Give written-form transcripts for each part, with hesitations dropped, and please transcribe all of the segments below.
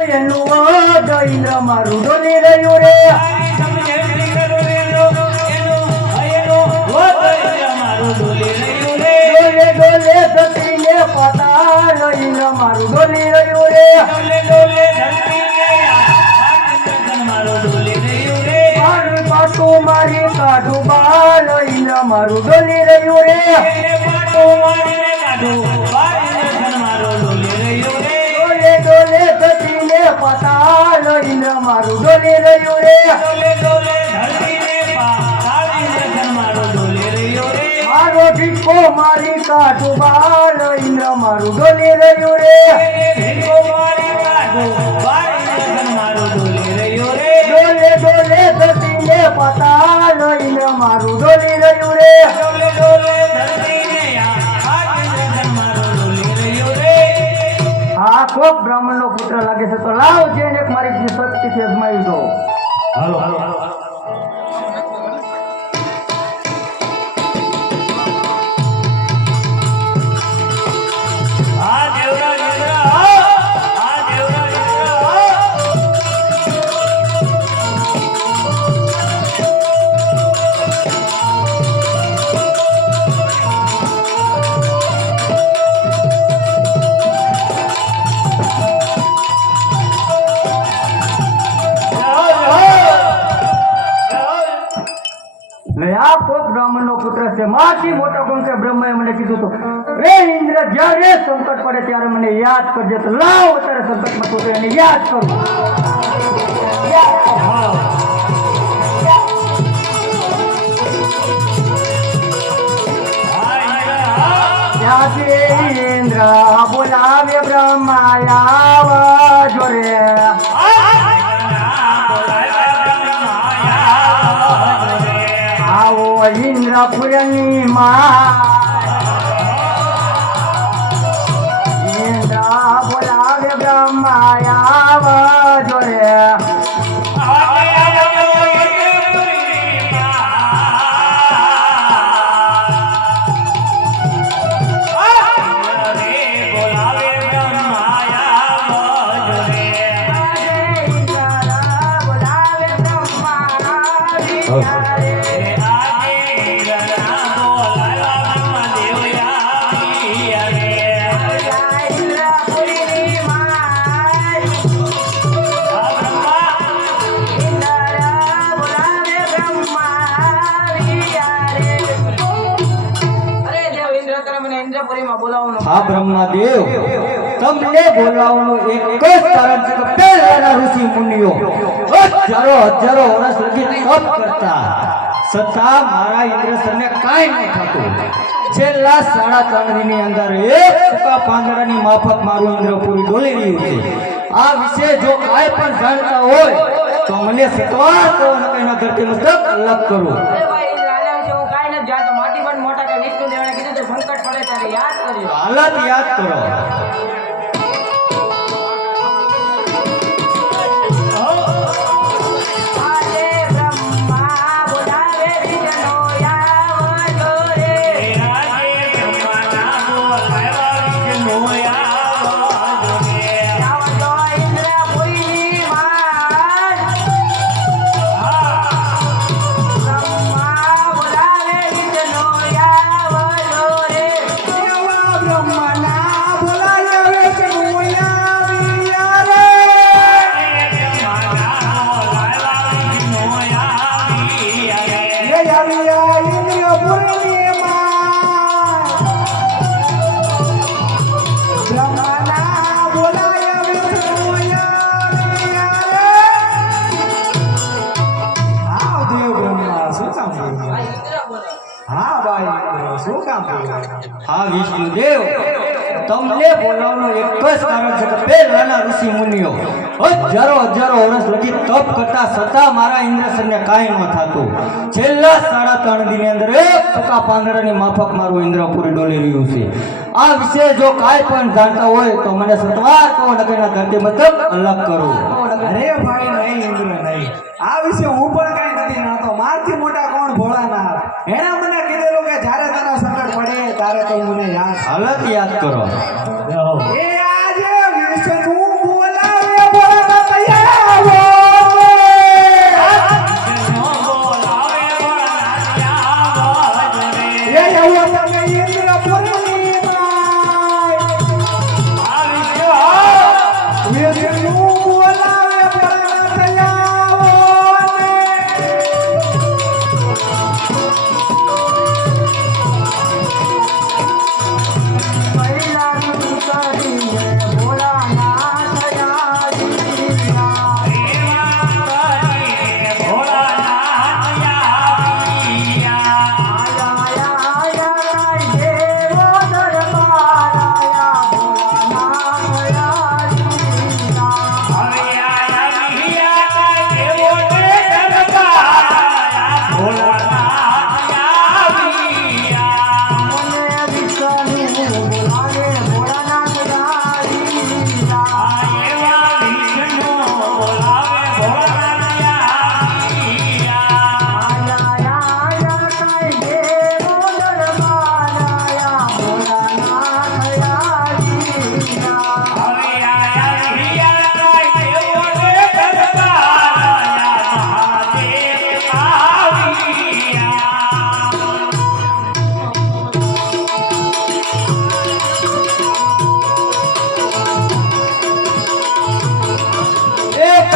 ઇન્દ્ર મારું ડોલી રહ્યું રે ડોલે ધરતીને પાતાળ ઇન્દ્ર મારું ડોલી રહ્યું રે મારું પાટું મારી કાઢું બાળ ઇન્દ્ર મારું ડોલી રહ્યું રે ડોલે ધરતીને પાતાળ ઇન્દ્ર મારું ડોલી રહ્યું રે મારો ઢીકો મારી કાઢું બાળ ઇન્દ્ર મારું ડોલી રહ્યું રે ડોલે ડોલે ધરતીને પાતાળ ઇન્દ્ર મારું ડોલી રહ્યું રે આ કોક બ્રાહ્મણ નો પુત્ર લાગે છે તો લાવ જઈને મારી શક્તિથી અજમાવી દો. હાલો હાલો બ્રાહ્મણ નો પુત્ર છે માથી મોટા કોણ છે બ્રહ્માએ મને કીધું તો રે ઇન્દ્ર જ્યારે સંકટ પડે ત્યારે મને યાદ કરજે તો લાવ અત્યારે સંકટમાં તો એને યાદ કરું ઇન્દ્ર બોલાવે બ્રહ્મા જોરે ઇન્દ્રપુરની ઇન્દ્ર બોલાવે બ્રહ્મા જોરે હા બ્રહ્માદેવ તમને બોલાવવાનું એક જ કારણ છે કે પહેલાના ઋષિ મુનિઓ હજારો વર્ષ લગી તપ કરતા છતાં મારા ઇન્દ્રસરને કાંઈ ન થતું. છેલ્લા 3.5 ની અંદર એક સૂકા પાંદડાની માફક મારું ઇન્દ્રપુરી ડોલી રહ્યું છે. આ વિશે જો કાંઈ પણ જાણતા હોય તો મને સતવાર કહો ન કે એના ધરતી મસ્તક અલગ કરો. હાલત યાદ કરો. હા વિષ્ણુદેવ તમને બોલાવવાનું એક જ કારણ છે કે પહેલાના ઋષિ મુનિઓ હજારો વર્ષ લગી તપ કરતા છતાં મારા ઇન્દ્રસરને કાંઈ ન થતું. છેલ્લા 3.5 ની અંદર એક સૂકા પાંદડાની માફક મારું ઇન્દ્રપુરી ડોલી રહ્યું છે. આ વિશે જો કાંઈ પણ જાણતા હોય તો મને સતવાર કહો નગરના ધરતી મતલબ અલગ કરો. અરે ભાઈ નહીં ઇન્દ્ર નહીં, આ વિશે હું પણ કાંઈ નથી જાણતો. મારથી મોટા કોણ ભોળાનાથ, એણે મને કીધેલું કે જ્યારે તને સંકટ પડે ત્યારે તો મને હાલત યાદ કરો. એ આજે વિષ્ણુ બોલાવે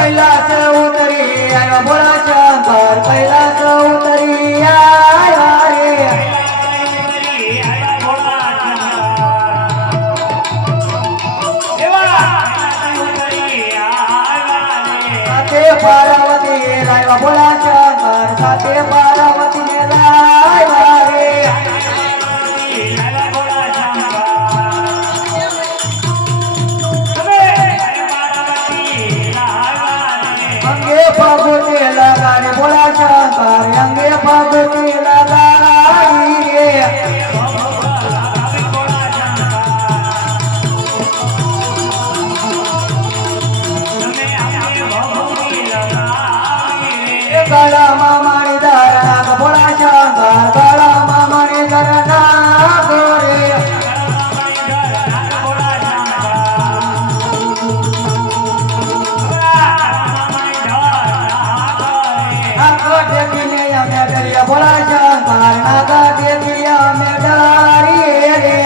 કૈલાસ ઉતરી આવ્યો ભોળા શંકર કૈલાસ ઉતરી આવ્યા રે સાથે પાર્વતી લાવ્યા ભોળા શંકર સાથે પાર્વતી ને લાવ્યા રે અંગે પગુને લગાડી ભોળા શંકર અંગે પગુને લગાડી રે ગળામાં મણી ધરના ભોળા શંકર ગળામાં મણી ધરના ગોરે નાગા ટેકીને અમે ડરીએ ભોળા શંકર નાગા ટેકી અમે ડરીએ રે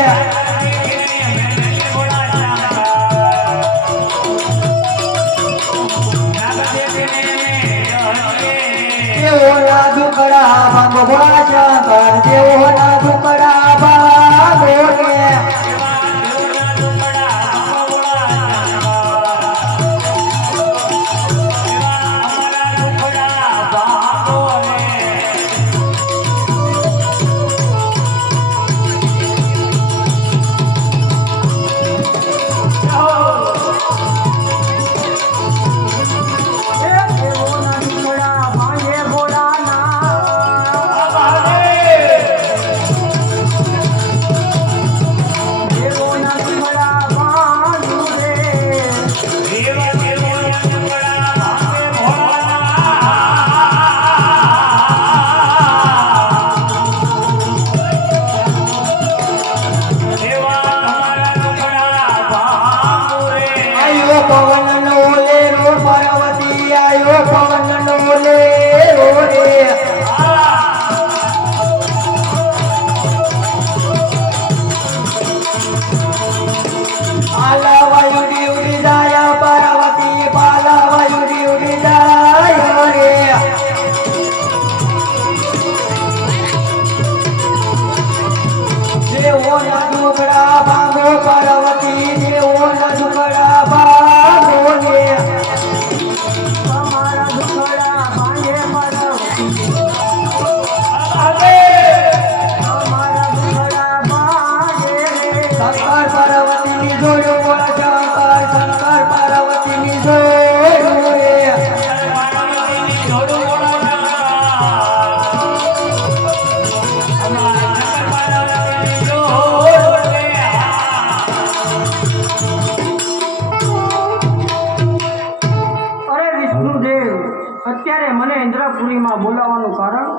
દેવોના દુકડા ભાંગો ભોળા શંકર દેવોના દુકડા ભાંગો રે પવનનો લેરો પાર્વતી આયો પવનનો લેરો રે પાલા વાયુડી ઉડી જાય પાર્વતી પાલા વાયુડી ઉડી જાય રે દેવોના દુકડા ભાંગો પાર્વતી દેવોના દુકડા ભાંગો રે અમારા દુકડા ભાંગે પાર્વતી અમારા દુકડા ભાંગે શંકર પાર્વતીની જોડ્યો ભોળા શંકર શંકર પાર્વતીની જોડ્યો રે અરે વિષ્ણુદેવ અત્યારે મને ઇન્દ્રપુરીમાં બોલાવવાનું કારણ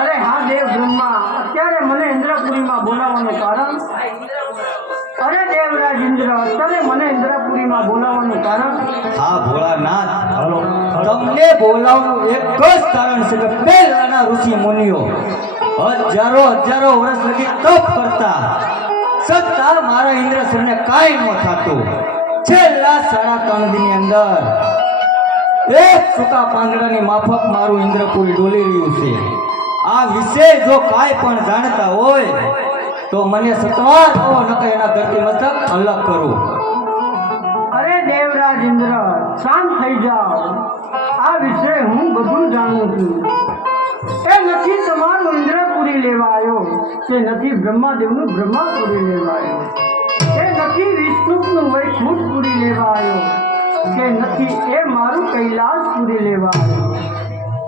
અરે હા દેવ બ્રહ્મા અત્યારે મને ઇન્દ્રપુરીમાં બોલાવવાનું કારણ અરે દેવરાજ ઇન્દ્ર અત્યારે મને ઇન્દ્રપુરીમાં બોલાવવાનું કારણ હા ભોળાનાથ તમને બોલાવવાનું એક જ કારણ છે કે પહેલાના ઋષિ મુનિઓ હજારો વર્ષ લગી તપ કરતા છતાં મારા ઇન્દ્રસરને કાંઈ ન થતું છેલ્લા 3.5 દિનની અંદર એક સૂકા પાંદડાની માફક મારું ઇન્દ્રપુરી ડોલી રહ્યું છે આ વિશે જો કાંઈ પણ જાણતા હોય તો મને સત્વાર કહો નકર એના ધરતી મસ્તક અલગ કરું અરે દેવરાજ ઇન્દ્ર શાંત થઈ જાઓ આ વિશે હું બધું જાણું છું એ નથી તમારું ઇન્દ્રપુરી લેવા આવ્યો કે નથી બ્રહ્માદેવનું બ્રહ્માપુરી લેવા આવ્યો એ નથી વિષ્ણુનું વૈકુંઠપુરી લેવા આવ્યો કે નથી એ મારું કૈલાસપુરી લેવા આવ્યો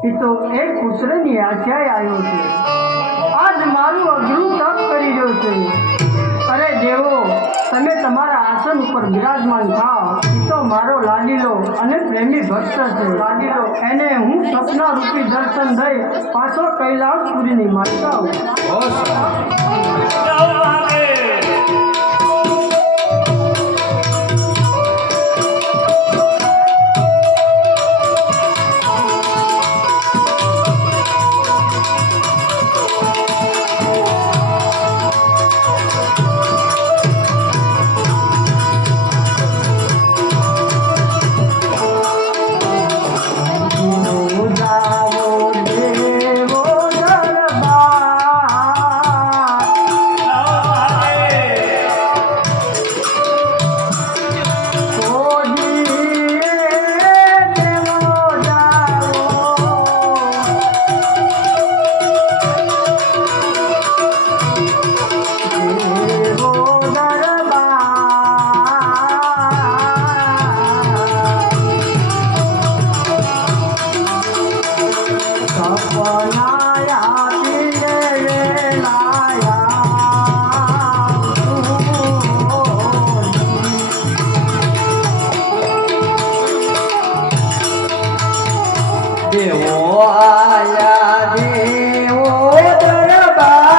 એ તો એક પુત્રની આશાએ આવ્યો છે આજ મારું અઘરું તપ કરી રહ્યો છે અરે દેવો તમે તમારા આસન ઉપર બિરાજમાન થાઓ એ તો મારો લાડીલો અને પ્રેમી ભક્ત છે લાડીલો એને હું સપના રૂપી દર્શન દઈ પાછો કૈલાસપુરીની માતા આયા દેવો દરબાર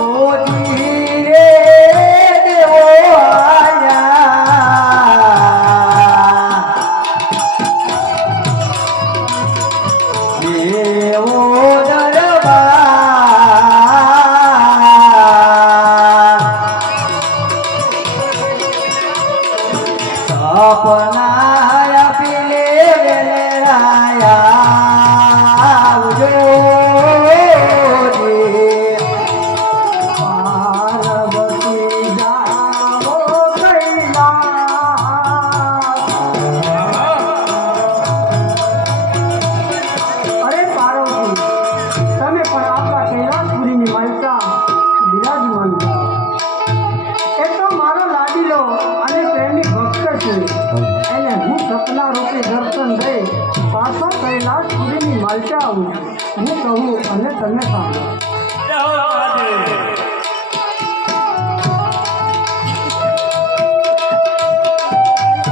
ઓ ધીરે દેવો આયા દેવો સપના પીલે વેલરાયા આવજો પાર્વતી જાઓ કૈલાસ. અરે પાર્વતી, તમે પણ આપણા કૈલાસપુરીની માલિકા બિરાજમાન થાઓ. એ તો મારો લાડીલો અને પ્રેમી ભક્ત છે. એને હું સપના રૂપે દર્શન દઈ પાછો કૈલાસપુરીની માલિકા આવું હું કહું અને તમે સાંભળો.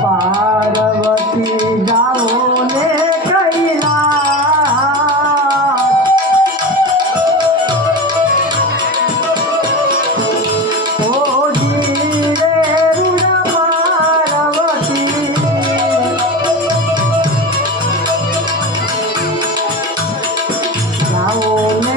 પાર્વતી જાઓ ને કૈલાસ. ઓ ધીરે રૂડા પાર્વતી, જાઓ ને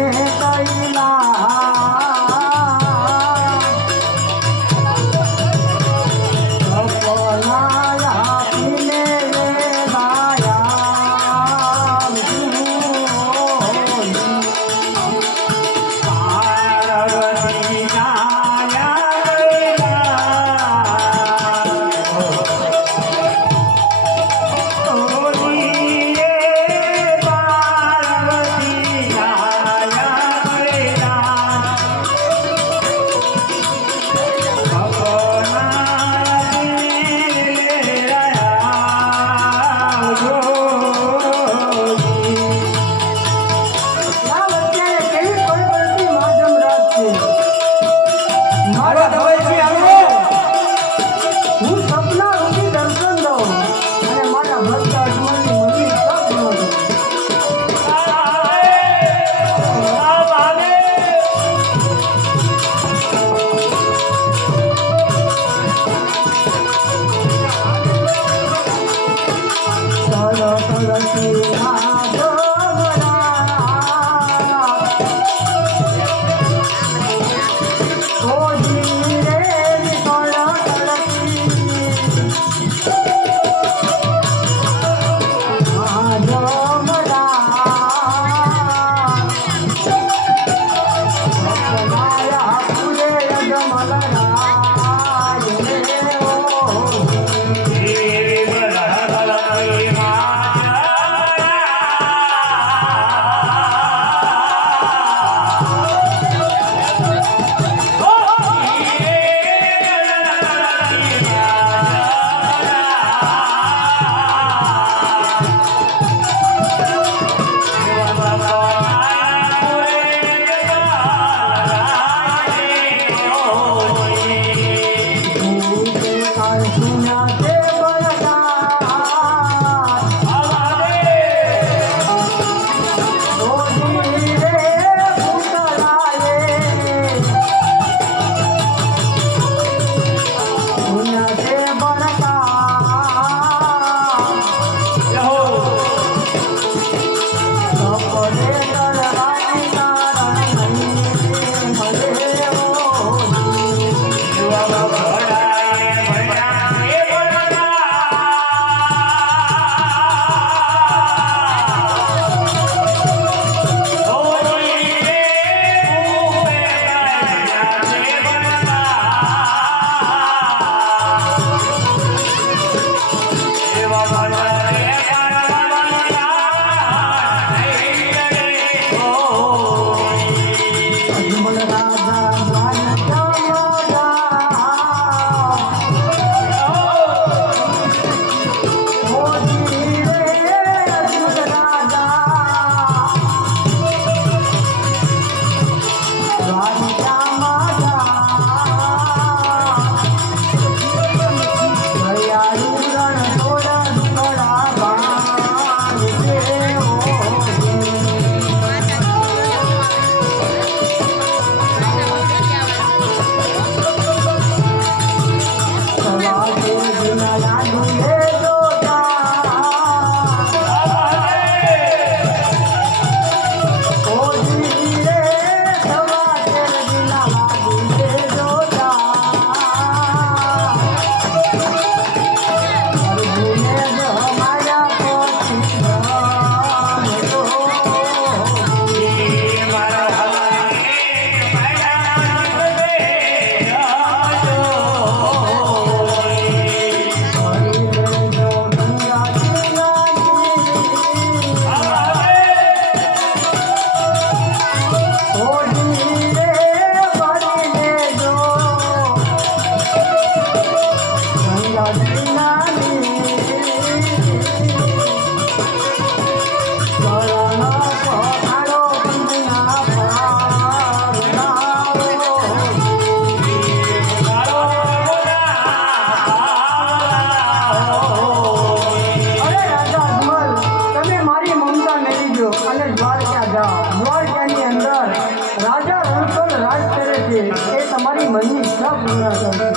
પૂરા કરશે.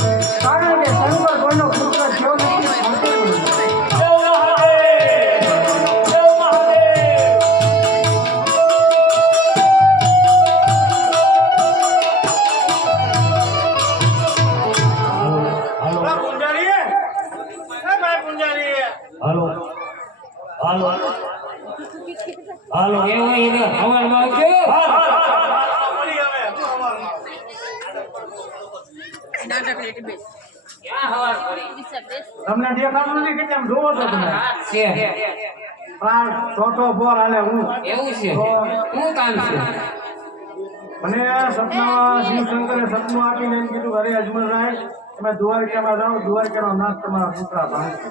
કારણ કે શંકર કોઈનો પુત્ર થયો નથી, થશે પણ નહીં. હાલો એવું એને હવારમાં આવજો. ક્યાં હવાર કરી? તમને દેખાતું નથી કે તેમ જોવો છો તમે? છે પ્રાણ ચોથો બોર હાલે હું એવું છે. શું કામ છે? મને સપનામાં શિવશંકરે સપનું આપીને એમ કીધું અરે અજમલરાય તમે દ્વારકામાં જાઓ, દ્વારકાનો નાશ તમારા પુત્રા ભાંગશે.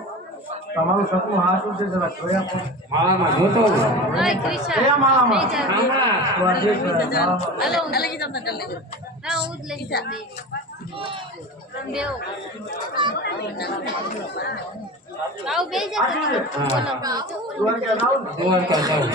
તમારું સપનું હાચું છે, જરા જોયા પણ. માળામાં જોતો હતો. કયા માળામાં? હમણાં તો આ દેખ માળામાં. દ્વારકા જાઓ ને? દ્વારકા જાઉં.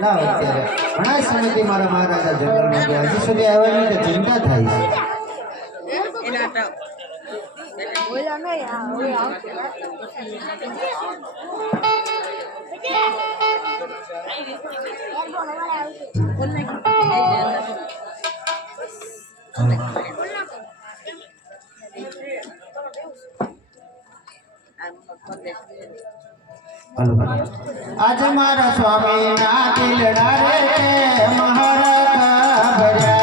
ના અત્યારે ઘણા સમયથી મારા મહારાજા જંગલમાં ગયા, હજી સુધી આવ્યા નહીં, તો ચિંતા થાય છે. આજે મારા સ્વામી ના દિલડા રે મહારાજ ભર્યા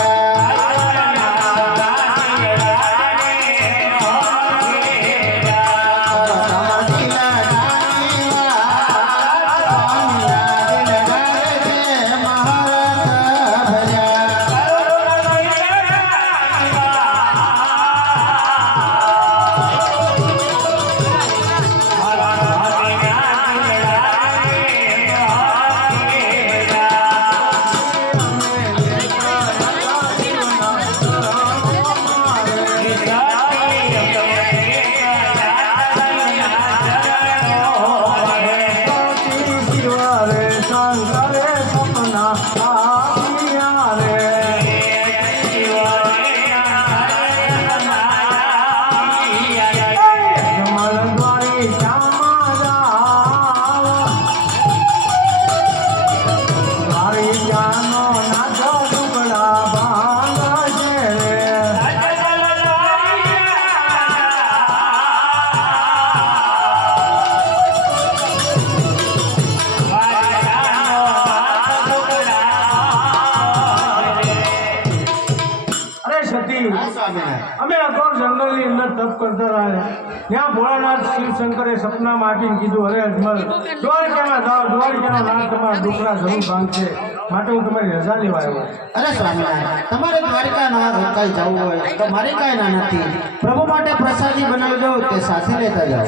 અમે અઘોર જંગલની અંદર તપ કરતા રહ્યા. ત્યાં ભોળાનાથ શિવશંકરે સપનામાં આપીને કીધું અરે અજમલ દ્વારકામાં જાઓ, દ્વારકાનો નાશ તમારા દુખરા જરૂર ભાંગશે, માટે હું તમારી રજા લેવા આવ્યો. અરે સ્વામિનારાયણ, તમારે દ્વારકા ના રોકાઈ જવું હોય તો મારે કાંઈ ના નથી. પ્રભુ માટે પ્રસાદી બનાવજો, તે સાથે લેતા જાઓ.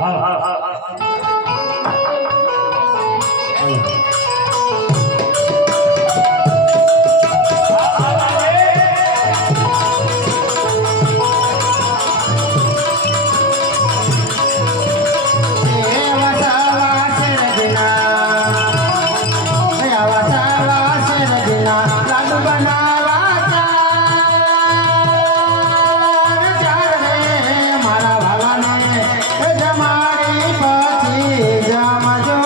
હાલો, હાલો. જમાડી પછી જમજો.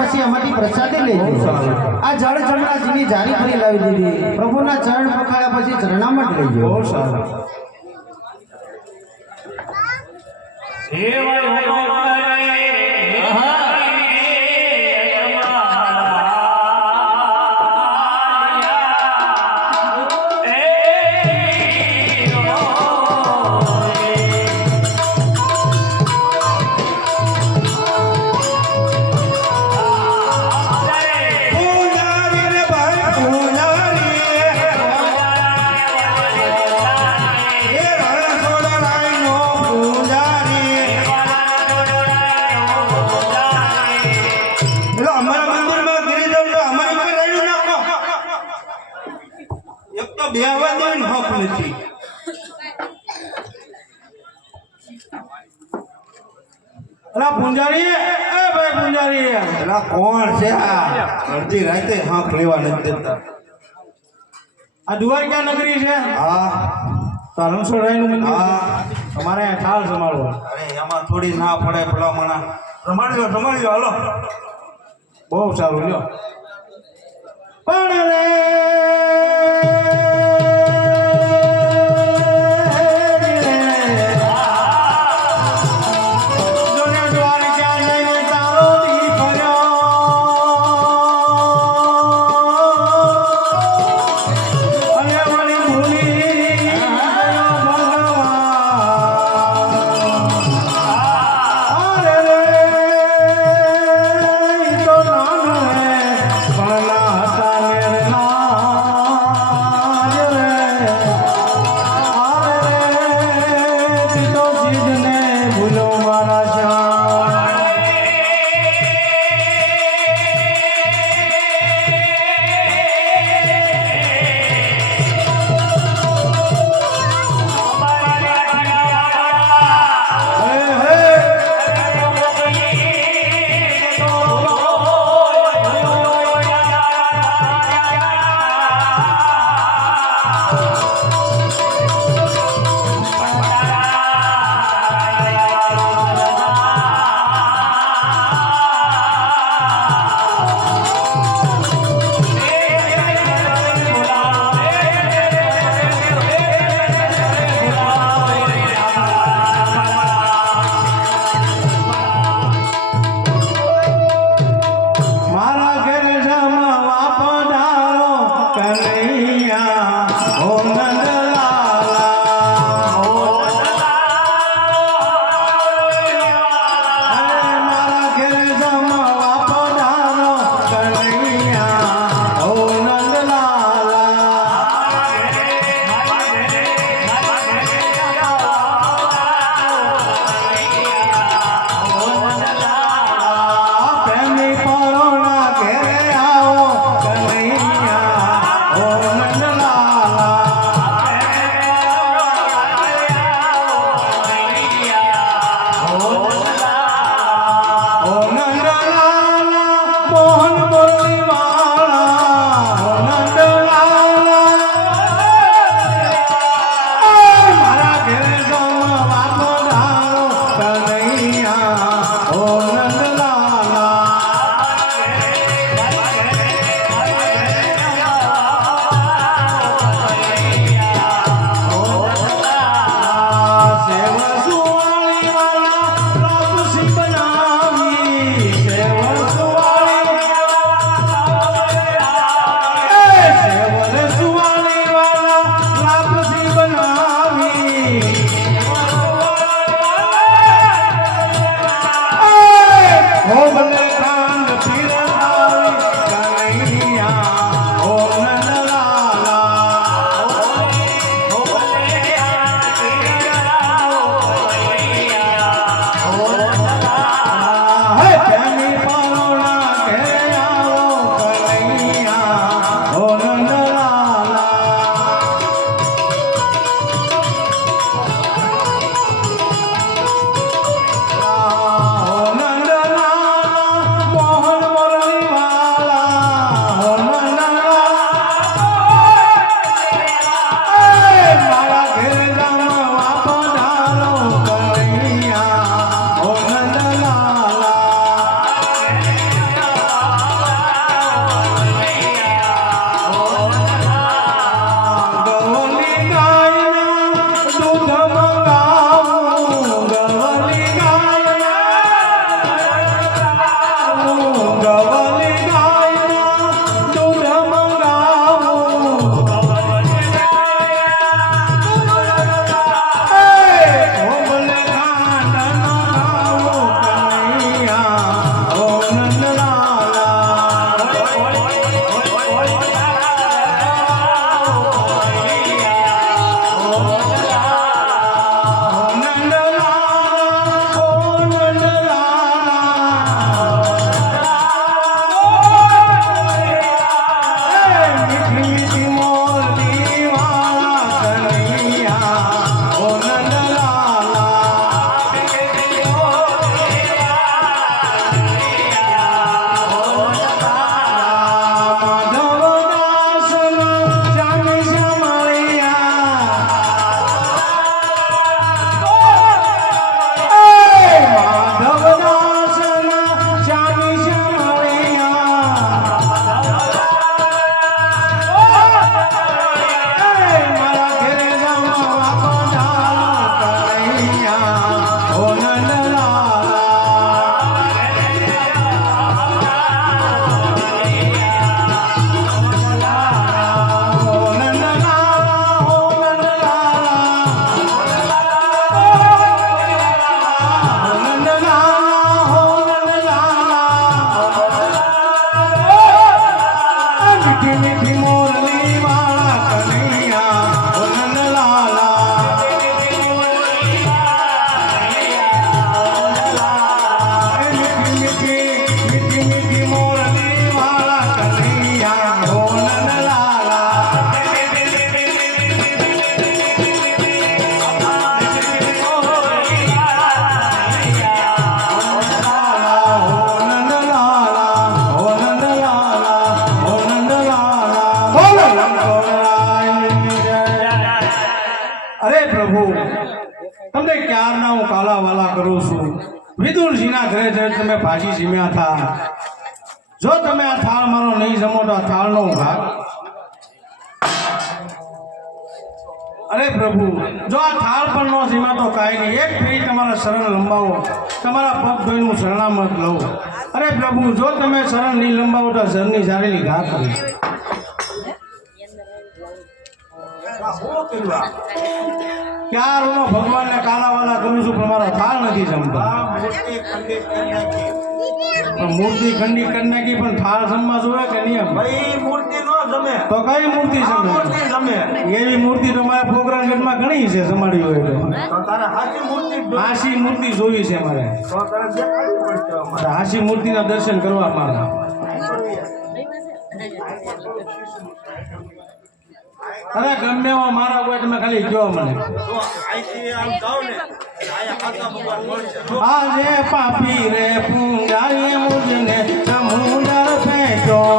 પછી અમારી પ્રસાદી લેજો. આ જળ જમણાજીની જારી ફરી લાવી દીધી. પ્રભુના ચરણ પખાડ્યા પછી ચરણામત લેજો. બહુ સારું. અલા પૂંજારી, એ ભાઈ પૂંજારી, એલા કોણ છે આ અડધી રાતે હાંક લેવા નથી દેતા? આ દ્વારકા નગરી છે. હા તો આ રણછોડરાયનું મંદિર છે. હા. તમારે અહીંયા ખ્યાલ સંભાળવો. અરે એમાં થોડી ના પડે પેલા મને રમાડ્યો હાલો. બહુ સારું લ્યો. પણ રે ભલા હતા મીઠી મીઠી મોરલી વાળા કનૈયા ઓ નંદલાલા મીઠી મીઠી મોરલી વાળા કનૈયા ઓ નંદલાલા અરે પ્રભુ તમને ક્યારના હું કાલા વાલા કરું છું વિદુરજીના ઘરે જઈને તમે ભાજી જીમ્યા હતા જો તમે આ થાળ મારો નહીં જમો તો આ થાળનો ભાગ અરે પ્રભુ જો આ થાળ પણ ન જીમા તો કાંઈ નહીં એક ફેરી તમારા શરણ લંબાવો તમારા પગ ધોઈને હું શરણામત લઉં અરે પ્રભુ જો તમે શરણ નહીં લંબાવો તો શરણની જારેલી ઘા કરી ક્યારનો ભગવાનને કાલાવાલા કરું છું પણ મારો થાળ નથી જમતા પણ મૂર્તિ ખંડિત કરી નાખી પણ થાળ જમવા જોઈએ કે નિયમ ભાઈ મૂર્તિ નો જમે તો કઈ મૂર્તિ મૂર્તિ જમે જમે એવી મૂર્તિ તો મારા પ્રોગ્રામ ગઢમાં ઘણી છે જમાડી હોય તો તારે હાચી મૂર્તિ હાસી મૂર્તિ જોવી છે મારે તો તારે દેખાડવી પડશે અમારે. હાસી મૂર્તિના દર્શન કરવા મારા અરે ગમે એવો મારા કોઈ તમે ખાલી કહો મને તો અહીંથી આમ જાઓ ને અહીંયા ખાતા ભગવાન મળશે. આજે પાપી રે પૂંજાએ મુજને સમુદર ફેંક્યો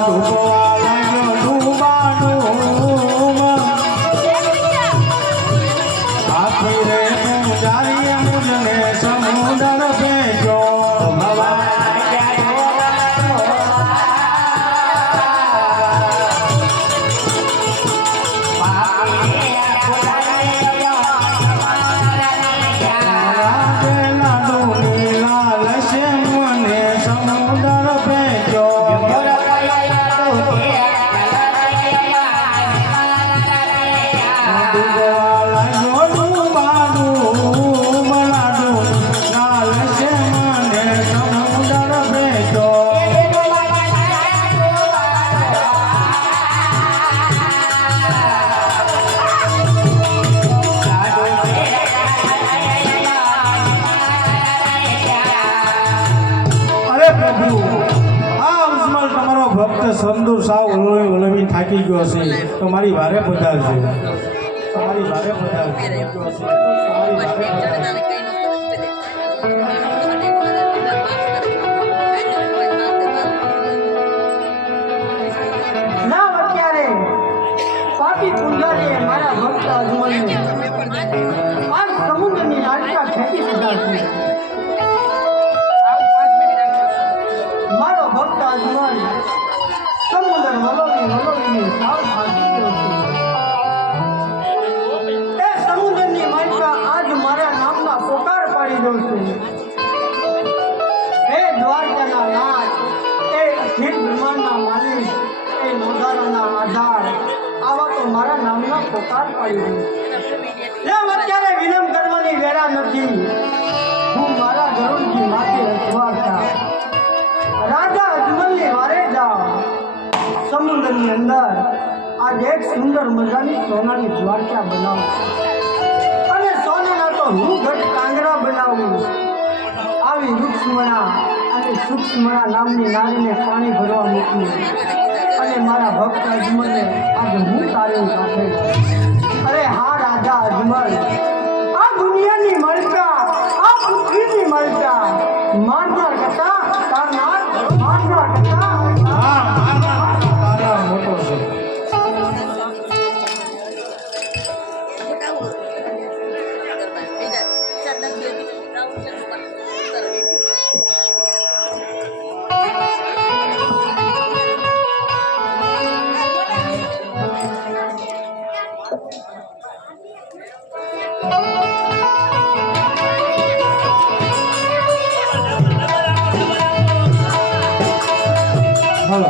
ડૂબવા લાગ્યો ડૂબા ડૂબ પાપી રે પૂંજાએ મુજને સમુદર ફેંક્યો સંદૂર સાવ ઓલવી થાકી ગયો છે તો મારી વારે પધારશે તમારી વારે પધારશે તમારી વારે ના અત્યારે પાપી પૂંજારીએ મારા ભક્ત અજમલને આ સમુદ્રની નાળિકા ખેંચી દીધા છે. મારો ભક્ત અજમલ સમુદ્ર વલોવીને સાવ થાકી ગયો છે. એ સમુદ્રની માલિકા આજ મારા નામના પોકાર પાડી દઉં છે. હે દ્વારકાના નાથ, એ અખિલ બ્રહ્માંડના માલિક, એ નોંધારાના આધાર, આવા તો મારા નામના પોકાર પાડી દઉં. એમ અત્યારે વિલંબ કરવાની વેળા નથી. હું મારા ગરુડજી માથે રજવાડતા રાજા અજમલની વારે જાઉં. સમુદ્રની અંદર આજ એક સુંદર મજાની સોનાની દ્વારકા બનાવું અને સોનાના તો હું ઘટ કાંગરા બનાવું. આવી રૂક્ષ્મણા અને સૂક્ષ્મણા નામની નારીને પાણી ભરવા મૂકવું અને મારા ભક્ત અજમલને આજે હું તારી સાથે. અરે હા રાજા અજમલ, આ દુનિયાની મળતા, આ પૃથ્વીની મળતા મારનાર કરતા તારનાર, મારનાર કરતા તારા મોટો છે હલો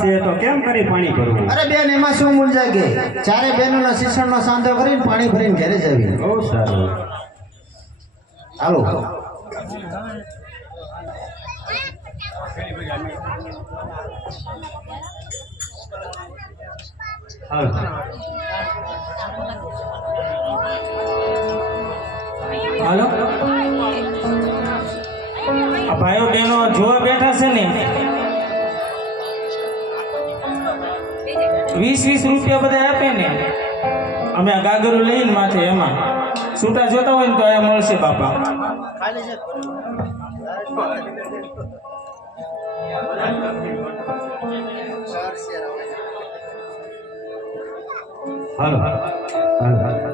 પાસે તો કેમ કરી પાણી ભરવું? અરે બેન એમાં શું મૂંઝાય કે ચારે બહેનોના શિક્ષણનો સાંધો કરીને પાણી ભરીને ઘરે જવી. બહુ સારું. હાલો હાલો. હાલો આ ભાઈઓ બહેનો જોવા બેઠા છે ને 20-20 રૂપિયા બધા આપે ને અમે આ ગાગરું લઈને માથે એમાં છૂટા જોતા હોય ને તો અહીંયા મળશે બાપા. હાલો હાલો હાલો.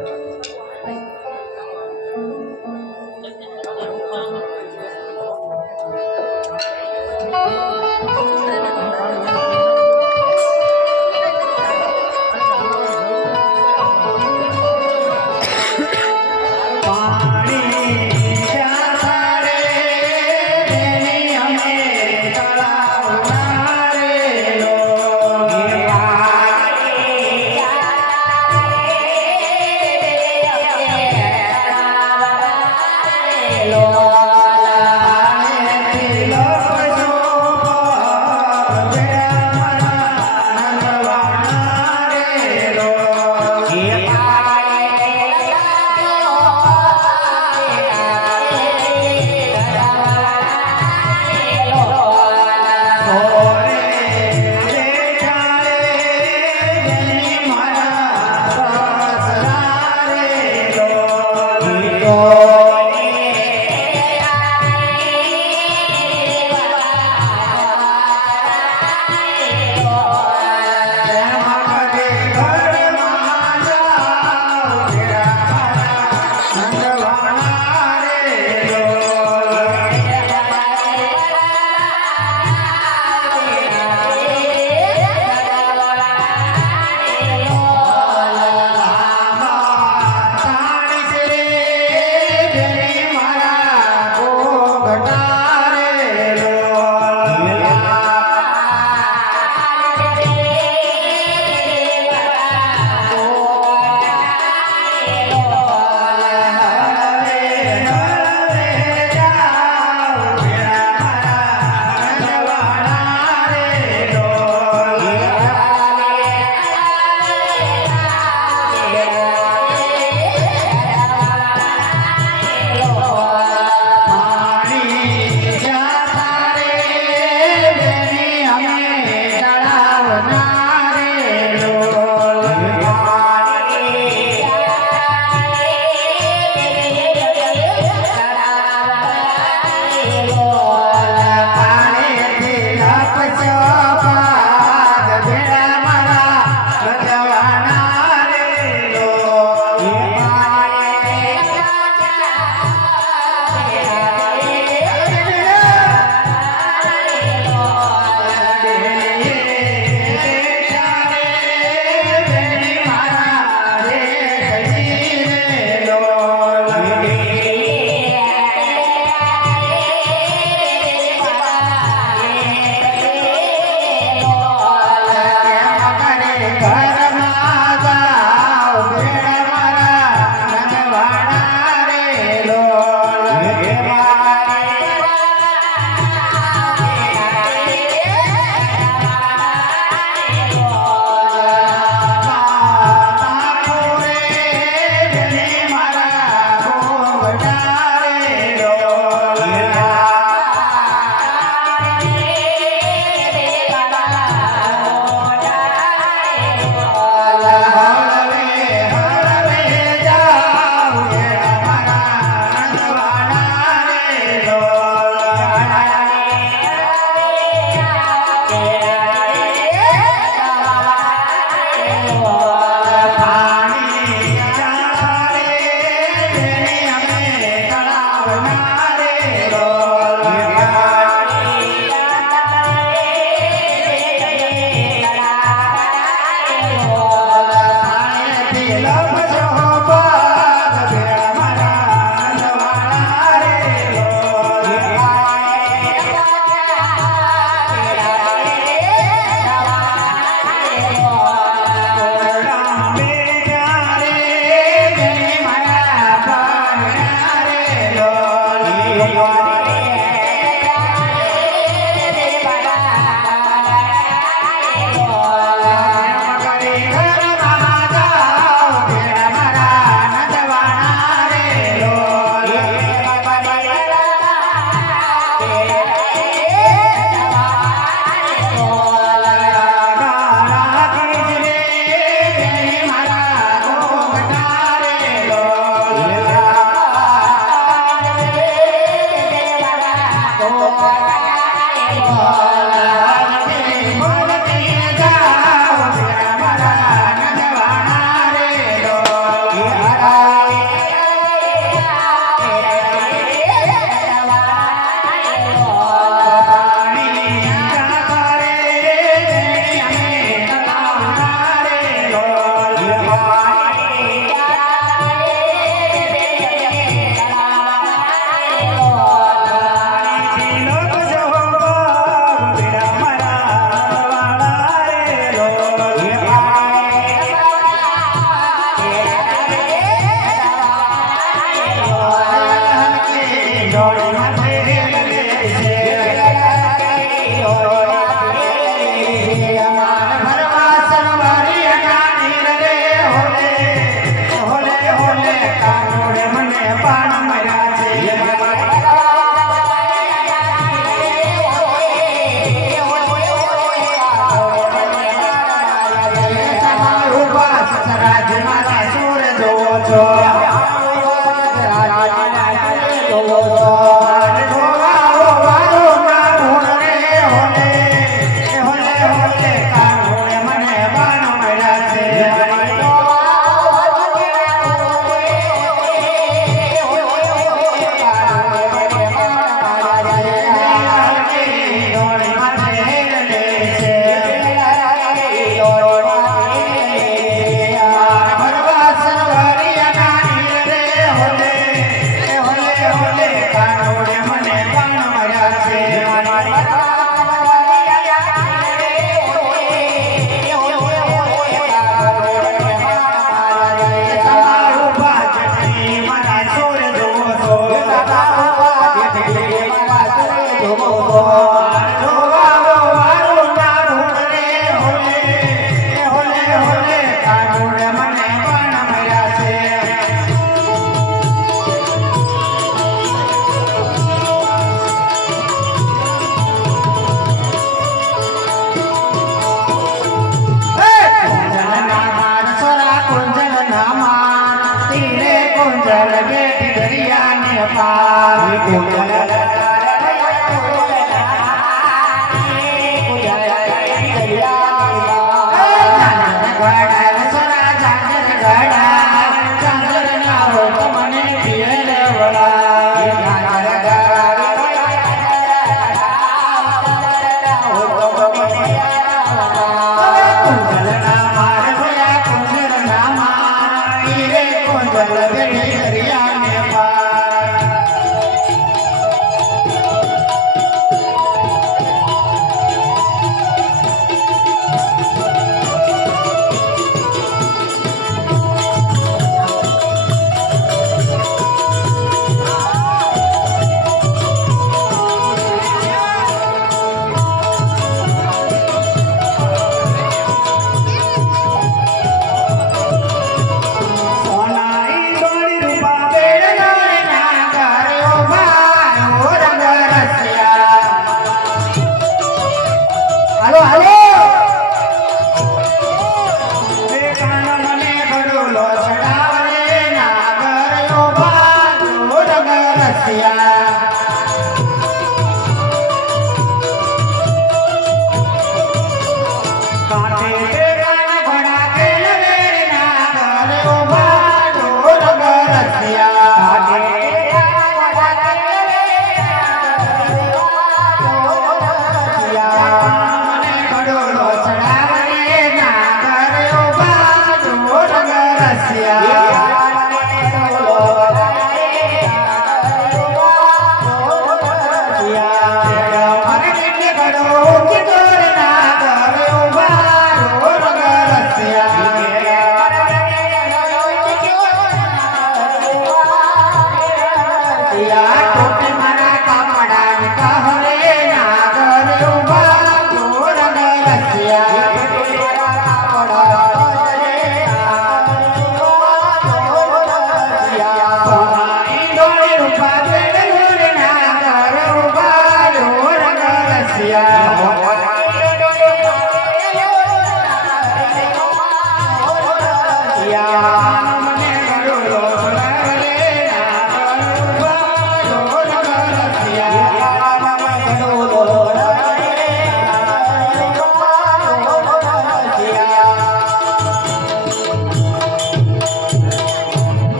કુંજલ બેઠી દરિયાને પાર કુંજલ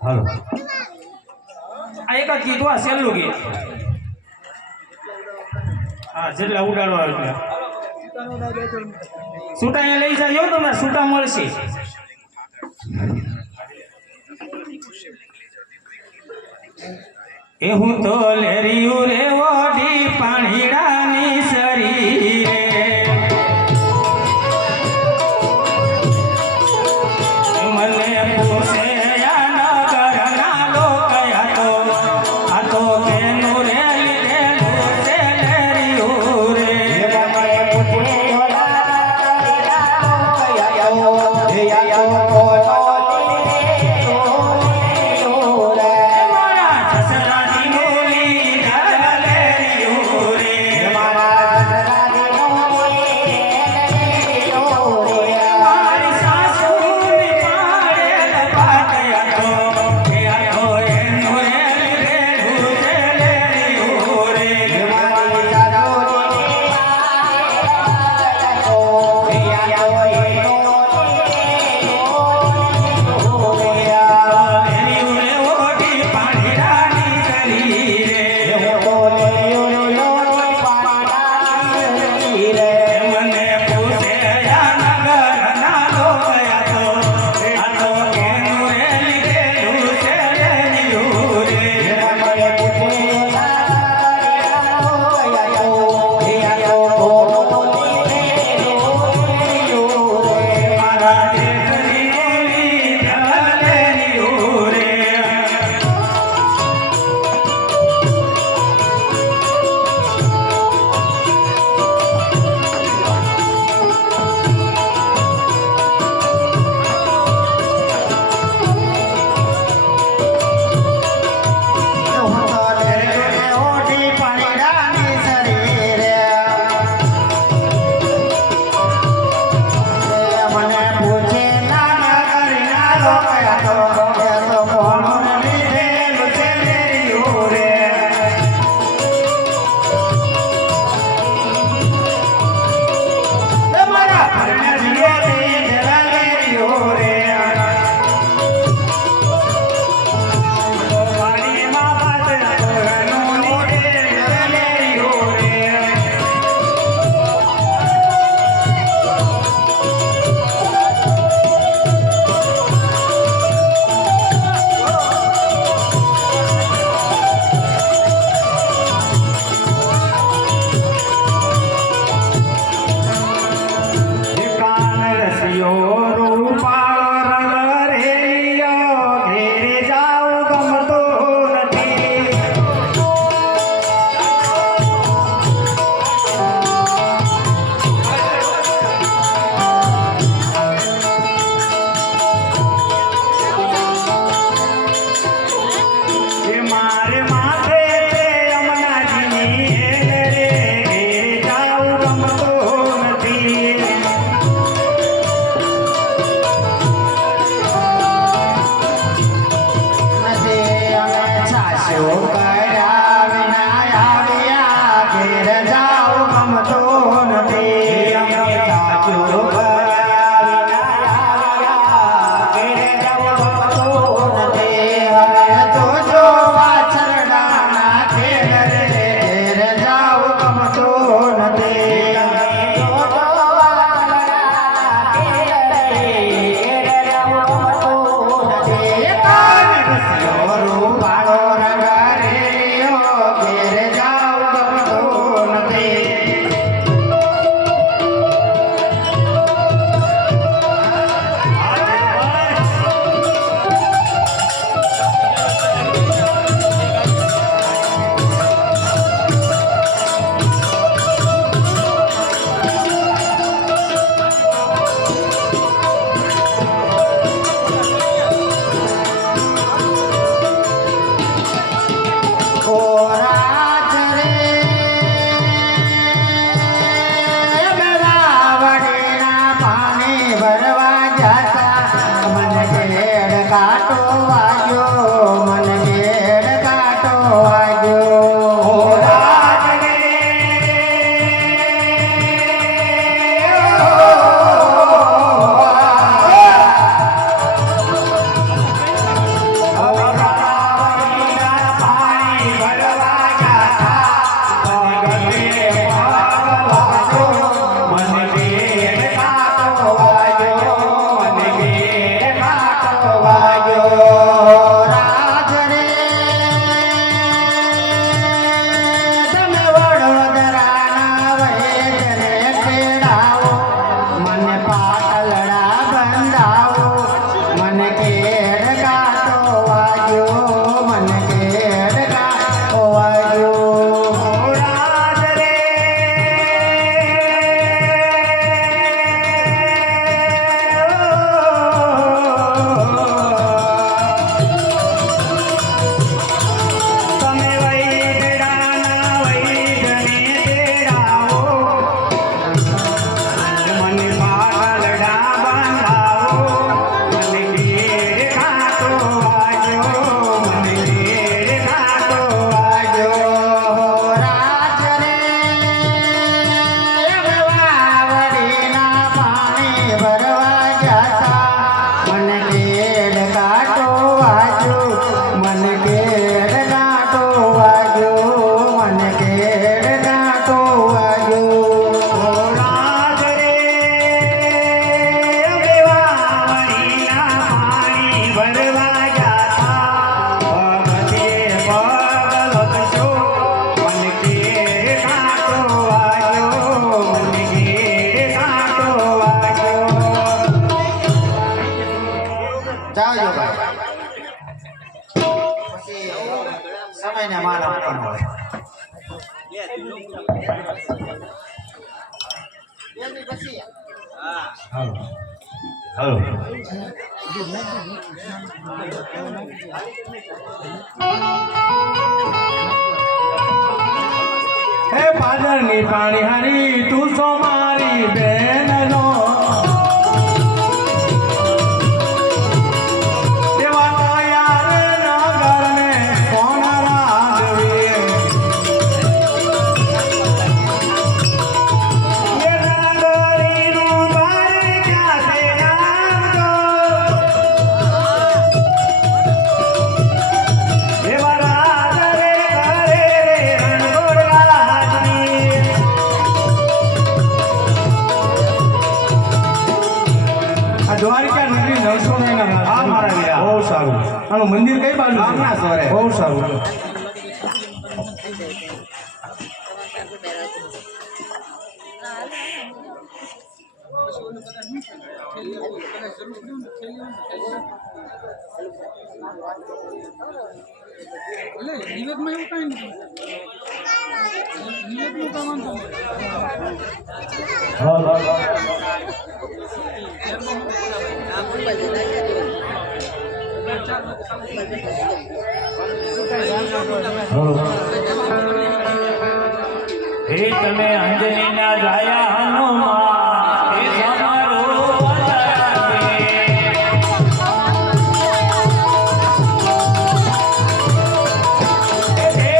હાલો આ એક જ ગીત આ છેલ્લું ગીત હા જેટલા ઉડાડવા આવે છૂટા અહીંયા લઈ જાજો તમને છૂટા મળશે એ હું તો લેરિયું રે ઓઢી પાણીડાની સરી રે મને પૂછે જાવજો ભાઈ પછી સમયને માન આપવાનો હોય હાલો હે પાદરની પાણી હારી તું સો મારી બેનનો એવા તો યાર નગરને કોણ રાજવી એ નગરીનું બાર ક્યાં છે આવજો એવા રાજ રે કરે રણગોળ રાજની આ દ્વારિકા નગરી નરસોના હા, મારા વીરા. બહુ સારું આનું મંદિર કઈ બાજુ છે? ગામના સોરે. બહુ સારું હે તમે અંજની ના જાયા હનુમાન હે તમારો વંદનાને. હે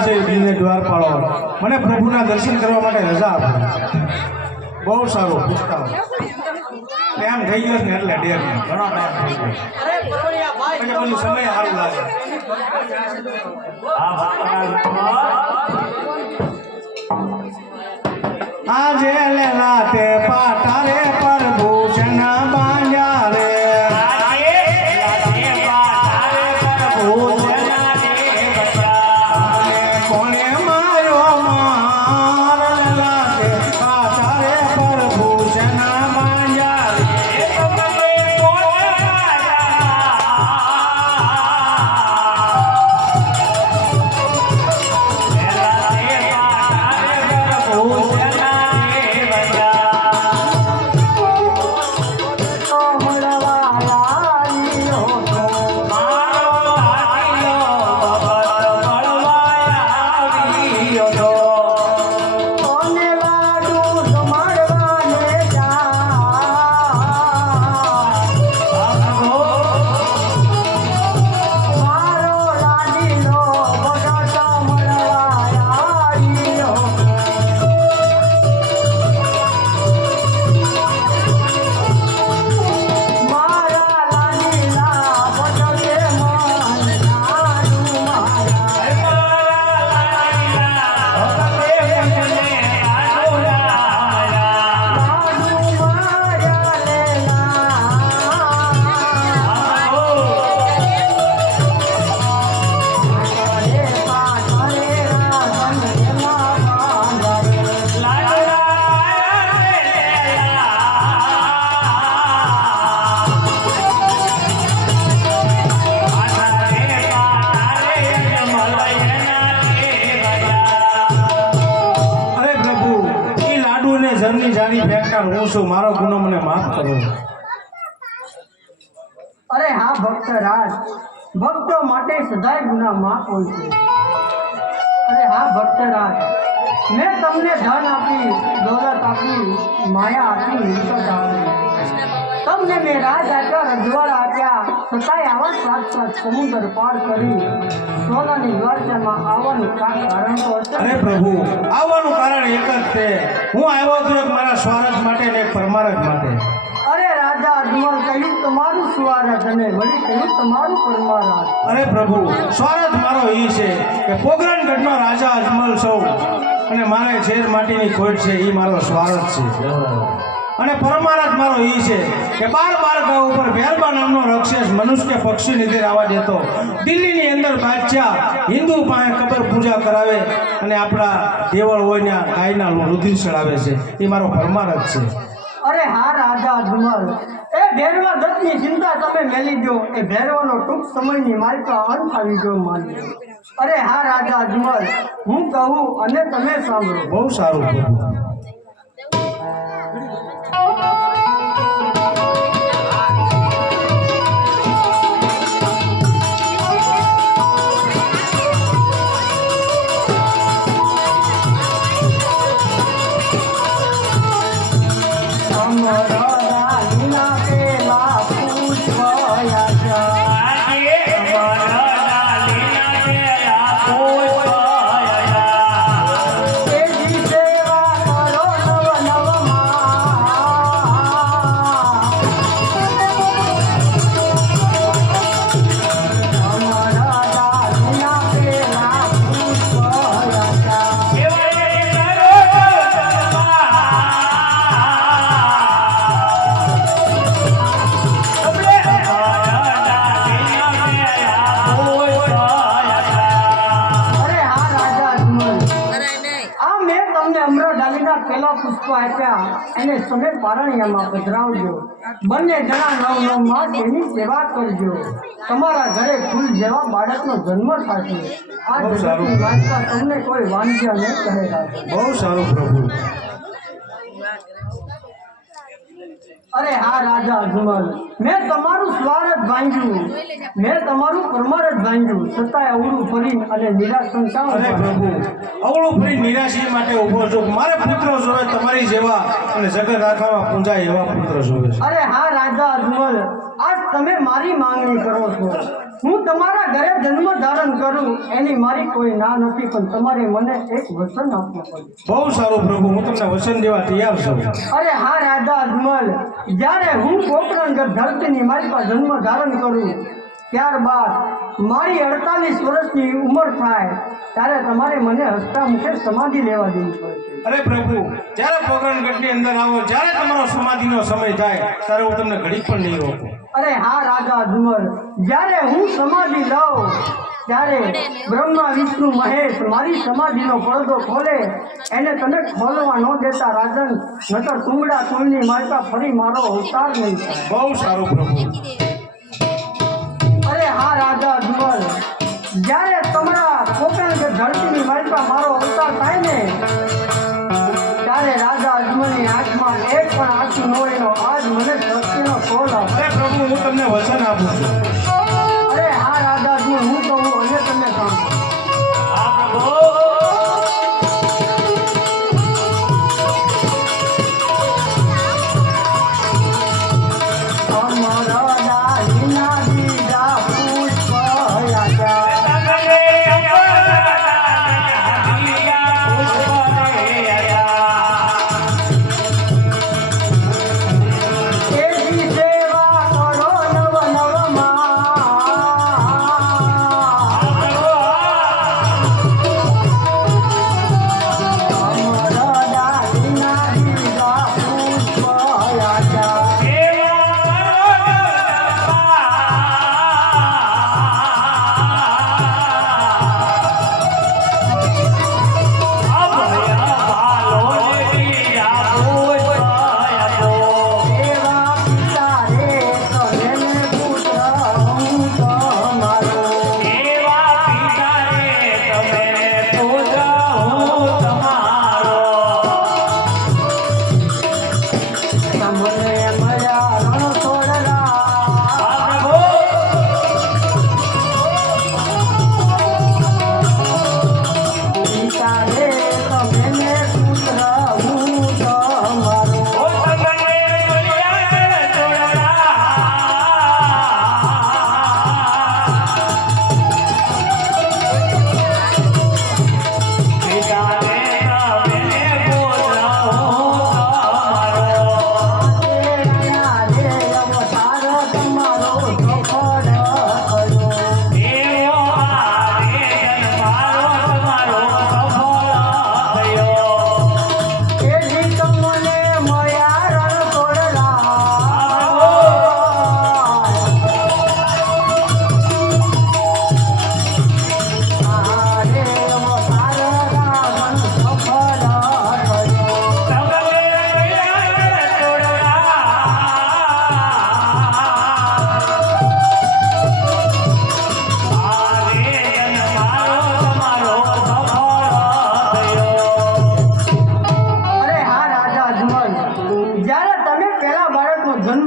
જય મને પ્રભુના દર્શન કરવા માટે રજા આપો. બહુ સારું પૂછતા ટાઈમ થઈ ગયો ને એટલે ડેર ઘણો ટાઈમ થઈ ગયો એટલે બધું સમય સારું લાગે. આજે લેલા તે પાટા રે પ્રભૂષણ બાંધ્યા રે કોણે માર્યો માર લેલા તે પાટા રે પ્રભૂષણ બાંધ્યા રે ગુનેગાર હું છું, મારો ગુનો મને માફ કરો. અરે હા ભક્તરાજ, ભક્તો માટે સદાય ગુના માફ હોય છે. અરે હા ભક્તરાજ, મેં તમને ધન આપી, દોલત આપી, માયા આપી, મિલકત આપી, તમને મેં રાજ આપ્યા, રજવાડા આપ્યા, છતાંય આવા સાત સાત સમુદ્ર પાર કરી સોનાની દ્વારકામાં આવવાનું કારણ તો હશે. અરે પ્રભુ, આવવાનું કારણ એક જ છે. હું આવ્યો છું એક મારા સ્વાર્થ માટે ને એક પરમાર્થ માટે. અરે રાજા અજમલ, કહ્યું તમારું સ્વાર્થ અને વળી કહ્યું તમારું પરમાર્થ. અરે પ્રભુ, સ્વાર્થ મારો એ છે કે પોગરણગઢનો રાજા અજમલ સૌ અને મારે ઝેર માટીની ખોટ છે, એ મારો સ્વાર્થ છે. અને પરમાર્થ મારો એ છે કે 12 ગાઉ ઉપર ભેરબા નામનો રાક્ષસ મનુષ્ય પક્ષી નીચે આવવા દેતો, દિલ્હીની અંદર બાદશાહ હિન્દુ પાસે કબર પૂજા કરાવે અને આપણા દેવળ હોય ને ગાયના રુધિર ચડાવે છે, એ મારો પરમાર્થ છે. અરે હા રાજા અજમલ, એ ભેરવા દત્તની ચિંતા તમે મેલી દો, એ ભેરવાનો ટૂંક સમયની માલિકા અંત આવી ગયો માની. અરે હા રાજા અજમલ, હું કહું અને તમે સાંભળો. બહુ સારું પ્રભુ. એને તમે પારણિયામાં પધરાવજો, બંને જણા નવ માં તેની સેવા કરજો, તમારા ઘરે ફૂલ જેવા બાળકનો જન્મ થશે. આ જગતની વાર્તા તમને કોઈ વાંધ્ય ન કહેલા. બહુ સારું પ્રભુ. અરે હા રાજા અજમલ, મેં તમારું સ્વાર્થ ભાંગ્યું, મેં તમારું પરમાર્થ ભાંગ્યું, છતાંય અવળું ફરી અને નિરાશ અરે પ્રભુ, અવળું ફરી નિરાશી માટે ઉભો છું. મારે પુત્ર જોવે તમારી જેવા અને જગત રાખવામાં પૂંજાય એવા પુત્ર જોવે છે. અરે હા રાજા અજમલ, આજ તમે મારી માંગણી કરો છો, હું તમારા ઘરે જન્મ ધારણ કરું એની મારી કોઈ ના નથી, પણ તમારે મને એક વચન આપવું પડે. બહુ સારું પ્રભુ, હું તમને વચન દેવા તૈયાર છું. અરે હા રાજા અજમલ, જ્યારે હું પોકરણગઢ ધરતીની મારી પાસે જન્મ ધારણ કરું, ત્યારબાદ મારી 48 વર્ષની ઉંમર થાય ત્યારે તમારે મને હસતા મુખે સમાધિ લેવા દેવી પડશે. અરે પ્રભુ, જ્યારે પોકરણગઢની અંદર આવો, જ્યારે તમારો સમાધિનો સમય થાય ત્યારે હું તમને ઘડીક પણ નહીં રોકું. અરે હા રાજા અજમલ, જ્યારે હું સમાધિ લઉં ત્યારે બ્રહ્મા વિષ્ણુ મહેશ મારી સમાધિનો પડદો ખોલે, એને તમે ખોલવા ન દેતા રાજન, નકર તુંગડા તુલની મારતા ફરી મારો અવતાર નહીં થાય. બહુ સારું પ્રભુ. અરે હા રાજા અજમલ, જ્યારે તમારા પોકરણગઢ ધરતીની મારતા મારો અવતાર થાય ને ત્યારે રાજા અજમલની આંખમાં એક પણ આંસુ ન હોય, આજ મને શક્તિનો કોલ આપે. અરે પ્રભુ, હું તમને વચન આપું છું. અરે હા રાજા અજમલ, હું કહું અને તમે સાંભળો. સેવા કરો નવ નવ માં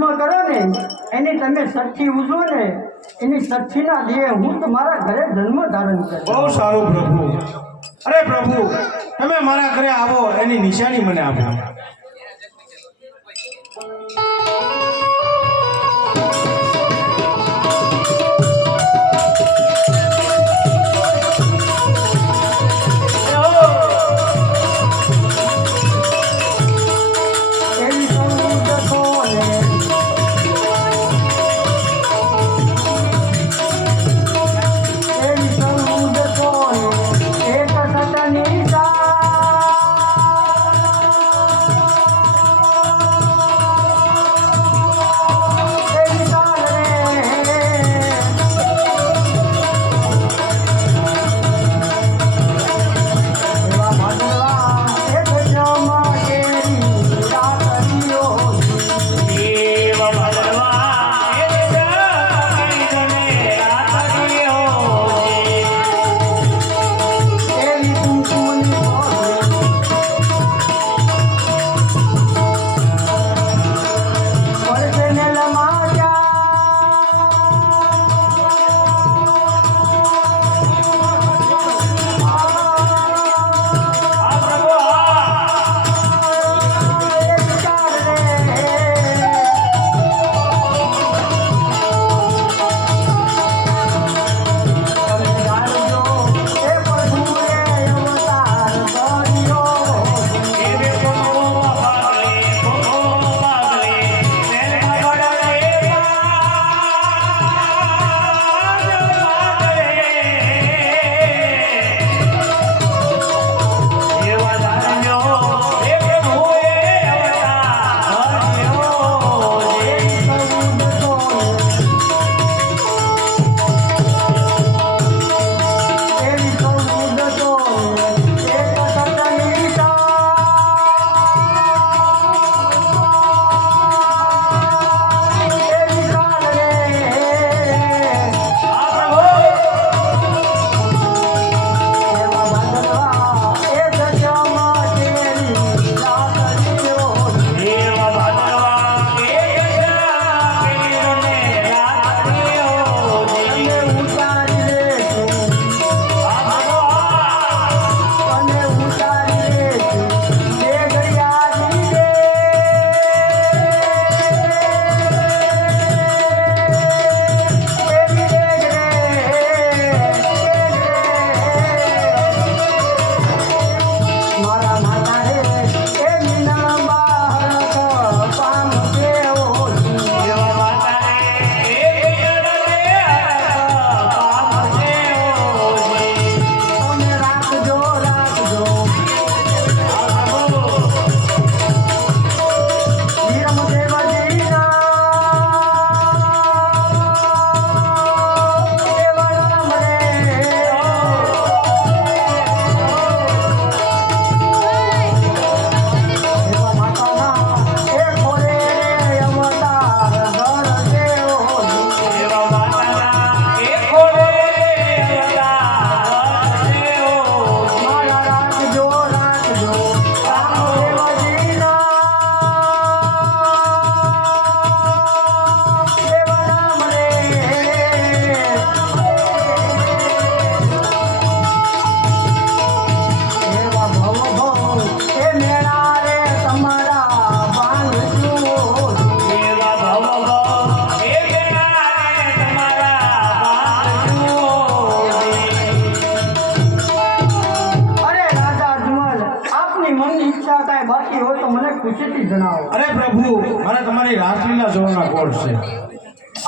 ધર્મ કરો ને એની તમે સઠ્ઠી ઉજવો ને એની સઠ્ઠીના દિયે હું તમારા ઘરે જન્મ ધારણ કરું. બહુ સારું પ્રભુ. અરે પ્રભુ, તમે મારા ઘરે આવો એની નિશાની મને આપો. એવી સૌદ કોને એવી સૌદ કોને એક સતની એવી ચાલ રે એવા ભગવા એક જમા કેરી રાતરીઓ એવી કુંકુની ભોરે વર્ષે ને ખુશીથી જણાવો. અરે પ્રભુ, મારે તમારી રાસલીલા જોવાના ગોળ છે.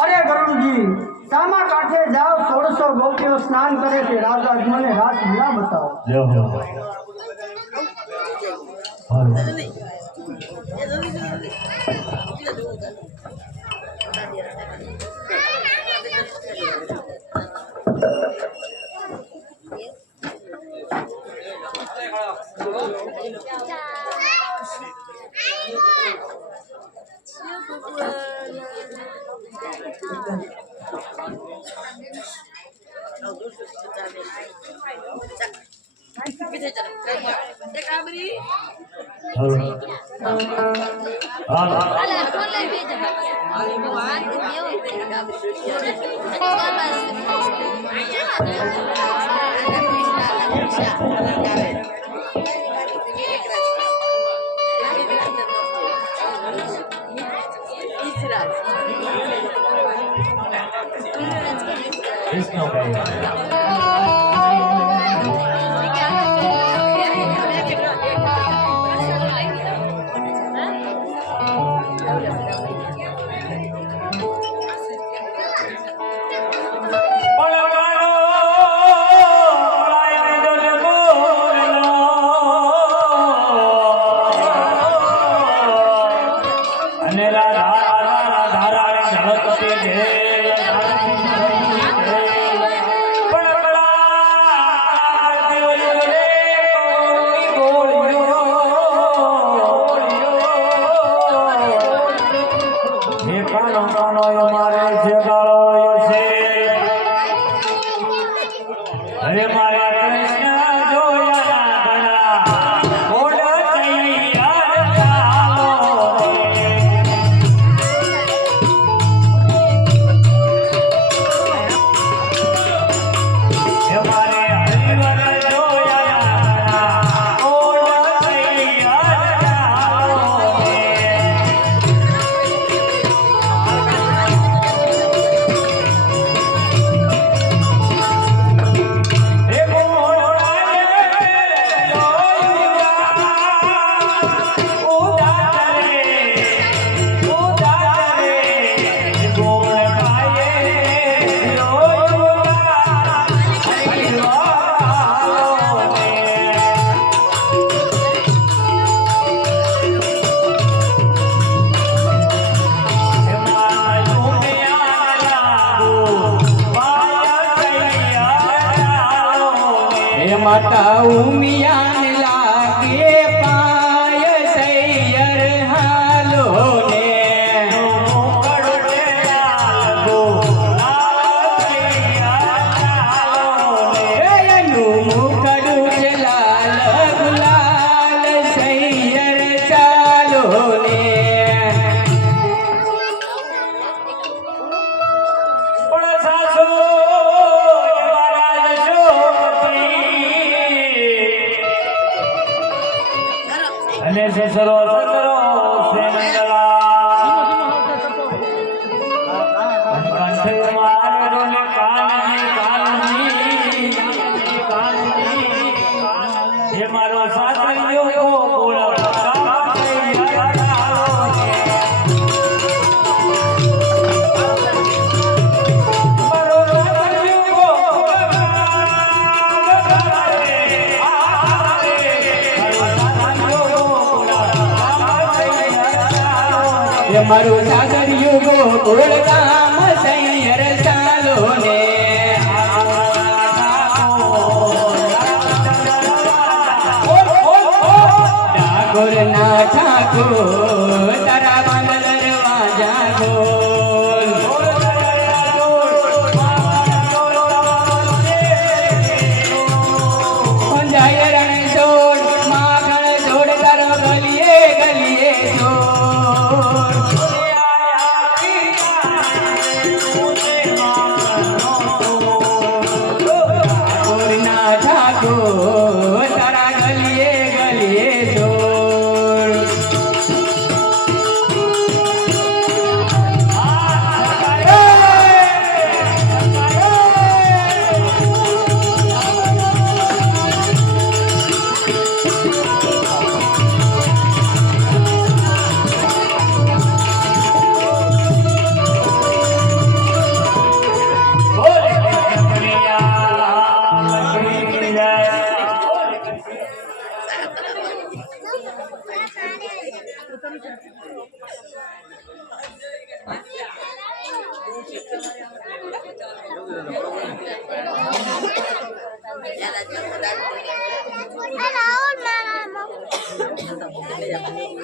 અરે ગરુડજી, સામા કાંઠે જાઓ, 1600 ગોપીઓ સ્નાન કરે છે. રાજા મને રાસ લીલા બતાવો. Kita cara. Cek abri. હાલો વિષ્ણુ ભાઈ અરે મારા કૃષ્ણ જોયા ઘણા બોલ તૈયાર ચાલો હે મારે હરિવર જોયા ઘણા બોલ તૈયાર ચાલો માતા ઉમિયાને લાગે પાય સૈયર હાલો ને મુકડું છે લાલ ગુલાલ સૈયર ચાલો ને અને સસરો સસરો સેનલા કંઠ મારો ને કાનની હે મારો સાસરિયો બોલ મારું સાગરિયું ગોકુળ ગામ સૈયર ચાલો ને ઠાકોર ના ઠાકોર તારા બાંધ દરવાજા ખોલ જાય રણ છોડ માખણ છોડ તારો ગલીએ ગલીએ છોડ તારા ગલીએ ગલીએ છોડ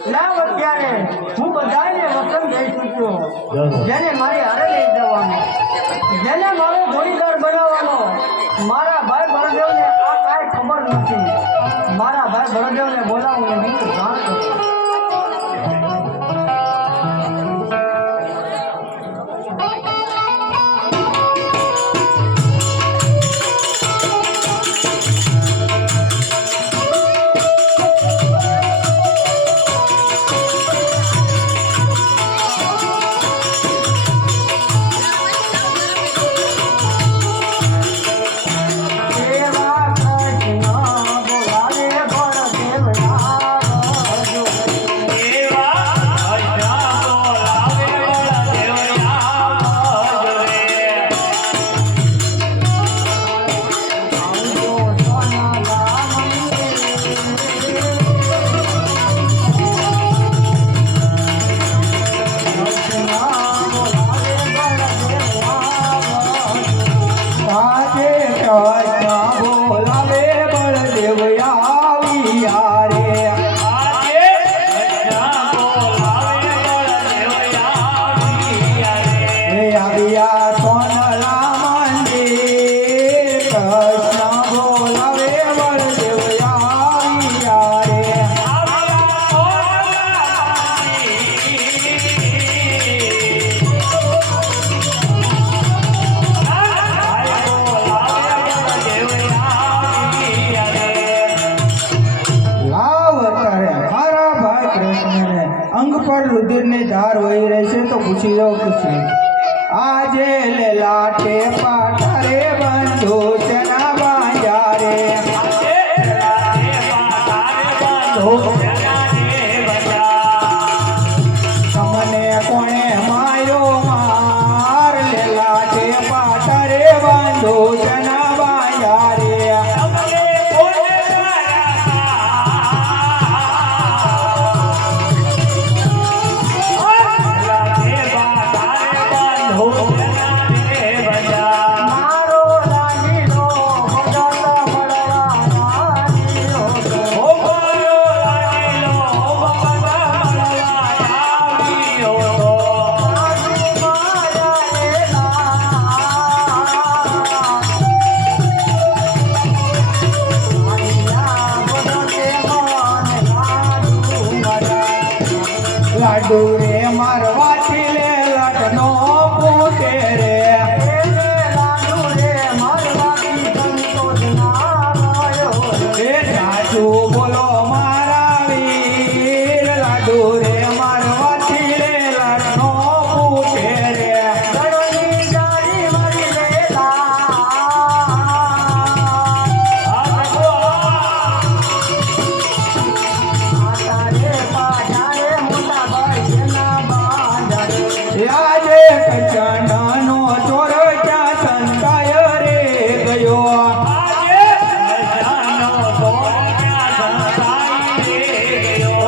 લાવ અત્યારે હું બધાને વચન દઈ ચૂક્યો જેને મારી હારે લઈ જવાનો જેને મારો જોડીદાર બનાવવાનો મારા ભાઈ બળદેવને આ કાંઈ ખબર નથી મારા ભાઈ બળદેવને બોલાવું હું જાણ પૂછી દો કૃષ્ણ આજે લેલાટે પાટરે બંધુ ચના બાંજા રે તમને કોણે માર્યો માર લેલાટે પાટરે બંધુ ચના બાંજા રે મારો લાડીલો ભગત મળવા લાડુ રે મારવાથી લે લટનો પૂતે રે એ સાચું બોલો મારા વીર લાડુ રે મારવાથી લે લટનો પૂતે રે આજે કચનાનો ચોર ક્યાં સંતાય રે ગયો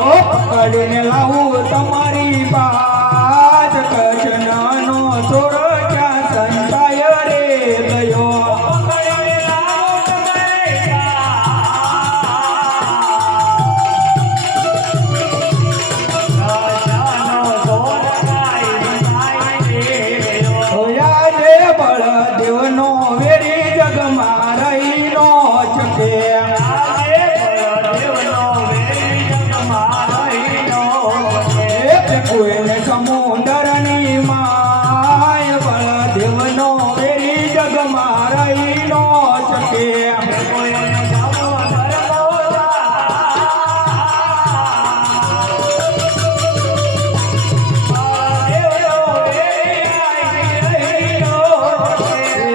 ઓ પકડીને લાવું તમારી બાજ કચનાનો ચોર ક્યાં સંતાય રે ગયો આજે બળદેવનો વેરી જગમાં રહીનો ચકે કોઈને સમુદરની માય બળદેવનો વેરી જગમાં રહીનો ચકે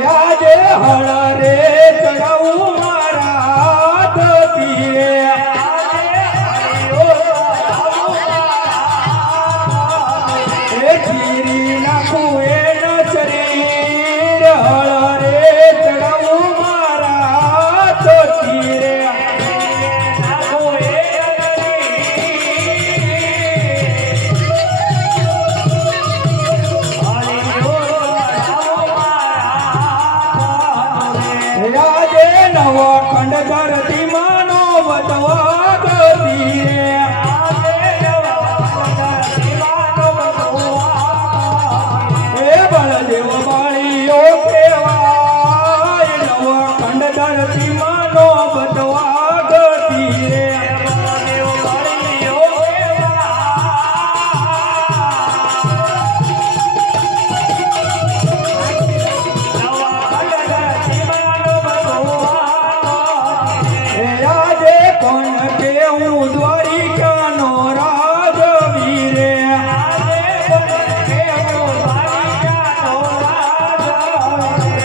આજે હળ રે ચડાવું મારા ધતીરે એ ચીરી નાખું એ નચરી હળ રે ચડાવું મારા ધતીરે આજે નવો ખંડ ધરતી માનો બતવા ધતીરે એ બળદેવ બાળીઓ કહેવાય નવો ખંડ ધરતી માનો બતવા ધતીરે આજે કોણ કે હું દ્વારિકાનો રાજવીરે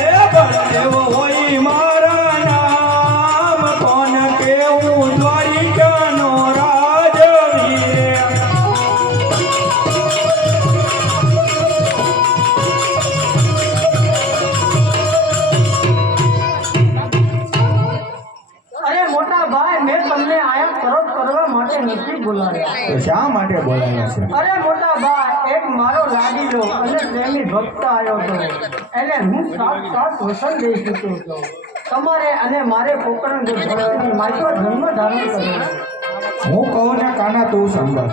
એ બળદેવ હોય મારા નામ કોણ કે હું દ્વારિકાનો રાજવીરે અરે મોટા ભાઈ મેં તમને આયા તરફ કરવા માટે નથી બોલાવ્યા તો શા માટે બોલાવ્યા છે અરે મોટા ભાઈ એક મારો લાડીલો અને પ્રેમી ભક્ત આવ્યો હતો એને હું સાક્ષાત વસન દઈ ચૂક્યો હતો તમારે અને મારે પોકરણ ધરવાની માત્ર જન્મ ધારણ કર્યો હું કહું ને કાના તું સાંભળ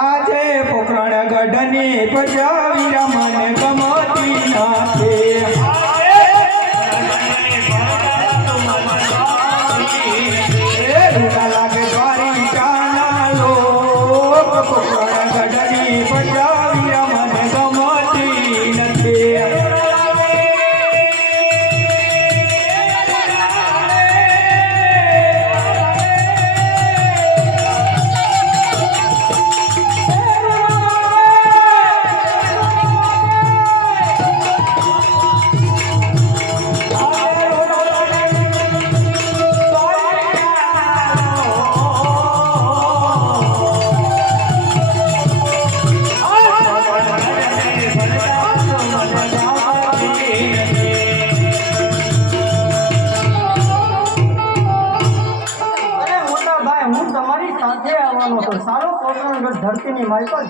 આજે પોકરણ ગઢની પજાવી રમણ ગમતી નાખે એ રૂડા લાગે દ્વારિકાના લોક પોકરણ ગઢની પજાવી રમણ ગમતી નથી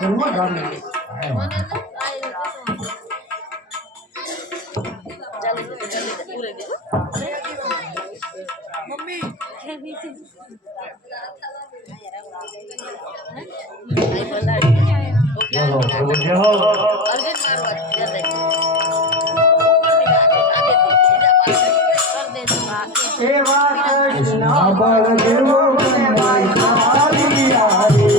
જન્મ ધાર્યો. એવા કૃષ્ણ બળદેવો બનવાય તારી યારે.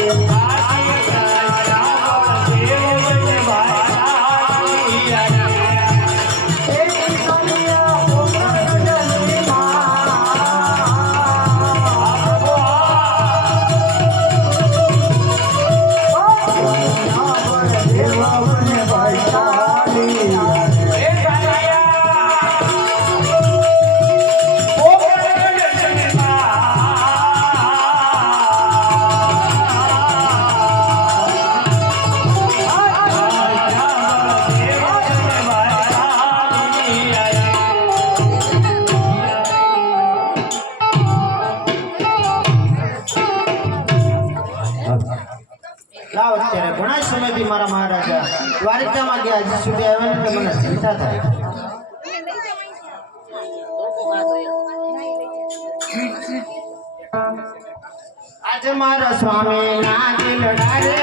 લાવ અત્યારે ઘણા સમયથી મારા મહારાજા દ્વારિકામાં ગયા હજી સુધી આવ્યા ને મને ચિંતા થાય. આજે મારા સ્વામી ના દિલડા રે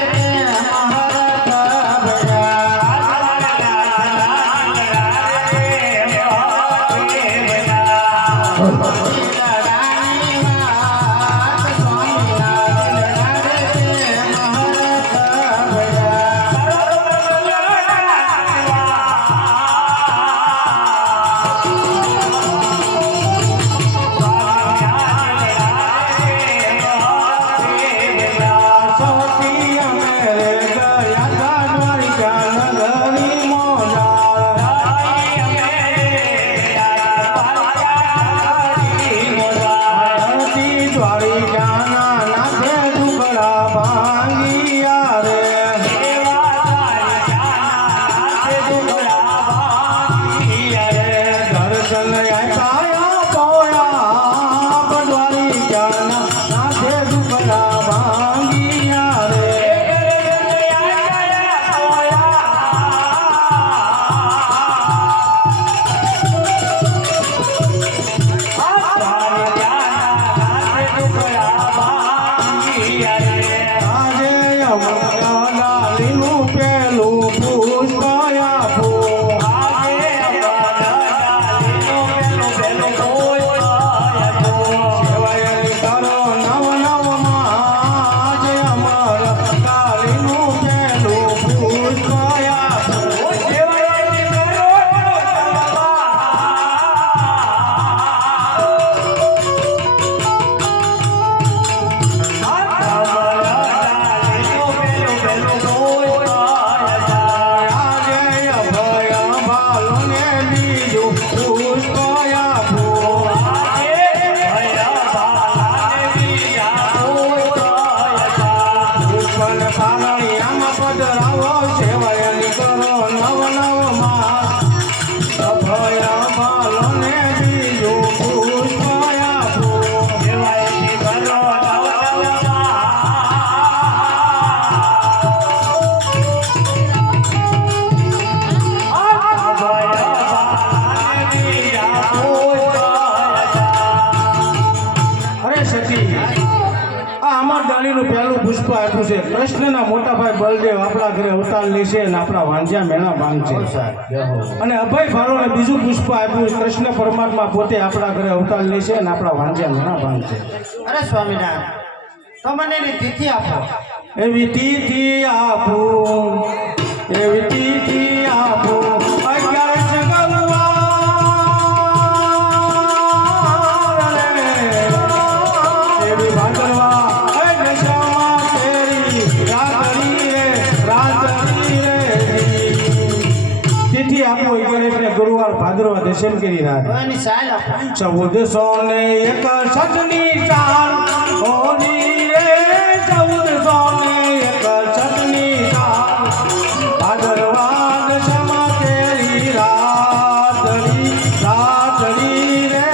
પુષ્પ આપ્યું છે. કૃષ્ણના મોટા ભાઈ બળદેવ આપણા ઘરે અવતાર લેશે અને આપણા વાંજ્યા મેણા ભાંગશે. અને અભય ભારોને બીજું પુષ્પ આપ્યું છે. કૃષ્ણ પરમાત્મા પોતે આપણા ઘરે અવતાર લેશે અને આપણા વાંજ્યા મેણા ભાંગશે. અરે સ્વામિનારાયણ તો મને એની તિથિ આપો. એવી તિથિ આપું, એવી તિથિ આપું. 11 એવી ભાદરવા તિથિ આપો 11 ગુરુવાર ભાદરવા દર્શન કરી રાત. એની સાલ આપો. 1401 સતની ચાલ હોની રે 1401 સતની ચાલ ભાદરવા દશમા કેરી રાતડી રે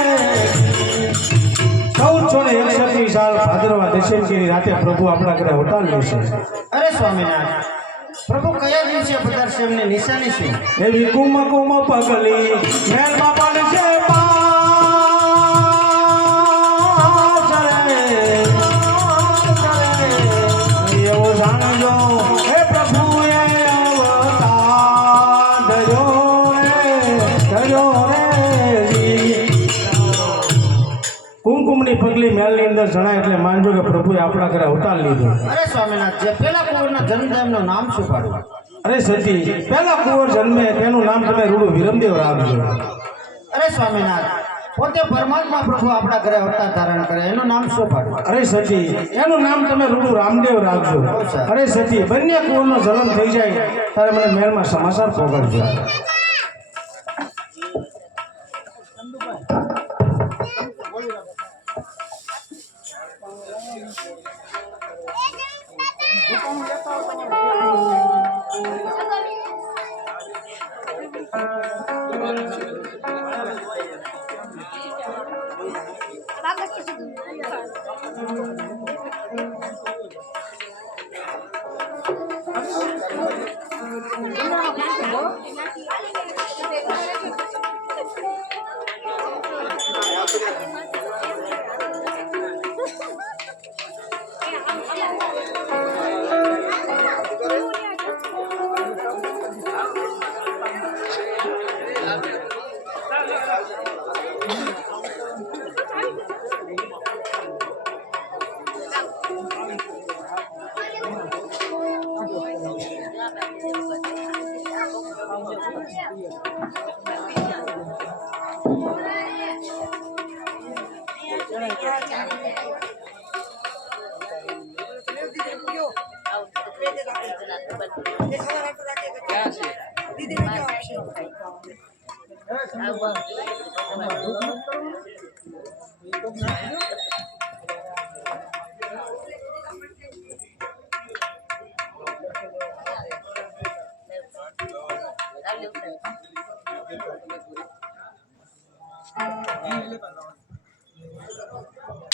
1461 સાલ ભાદરવા દર્શન કરી રાતે પ્રભુ આપણા ઘરે અવતાર લેશે. અરે સ્વામિનારાયણ પ્રભુ કયા દિવસે પધારશે એમની નિશાની શું? એવી કુમ કુમ પગલી મેલ બાપા છે એવું જાણજો હે પ્રભુએ અવતાર ધર્યો રે કુમકુમની પગલી મેલની અંદર જણાય એટલે માનજો કે પ્રભુએ આપણા ઘરે અવતાર લીધો. અરે સ્વામિનાથ, જે પેલા કુંવરના જન્મ એમનું નામ શું પાડવું? અરે સતી, પહેલા કુંવર જન્મે તેનું નામ તમે રૂડું વિરમદેવ રાખજો. અરે સ્વામિનાથ, પોતે પરમાત્મા પ્રભુ આપણા ઘરે અવતાર ધારણ કરે એનું નામ શું પાડવું? અરે સતી, એનું નામ તમે રૂડું રામદેવ રાખજો. અરે સતી, બંને કુંવરનો જન્મ થઈ જાય ત્યારે મને મહેલમાં સમાચાર પહોંચાડજો.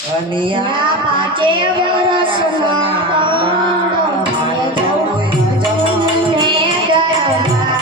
કન્યા પાંચે વર્ષના મારે જવું ને ગરબા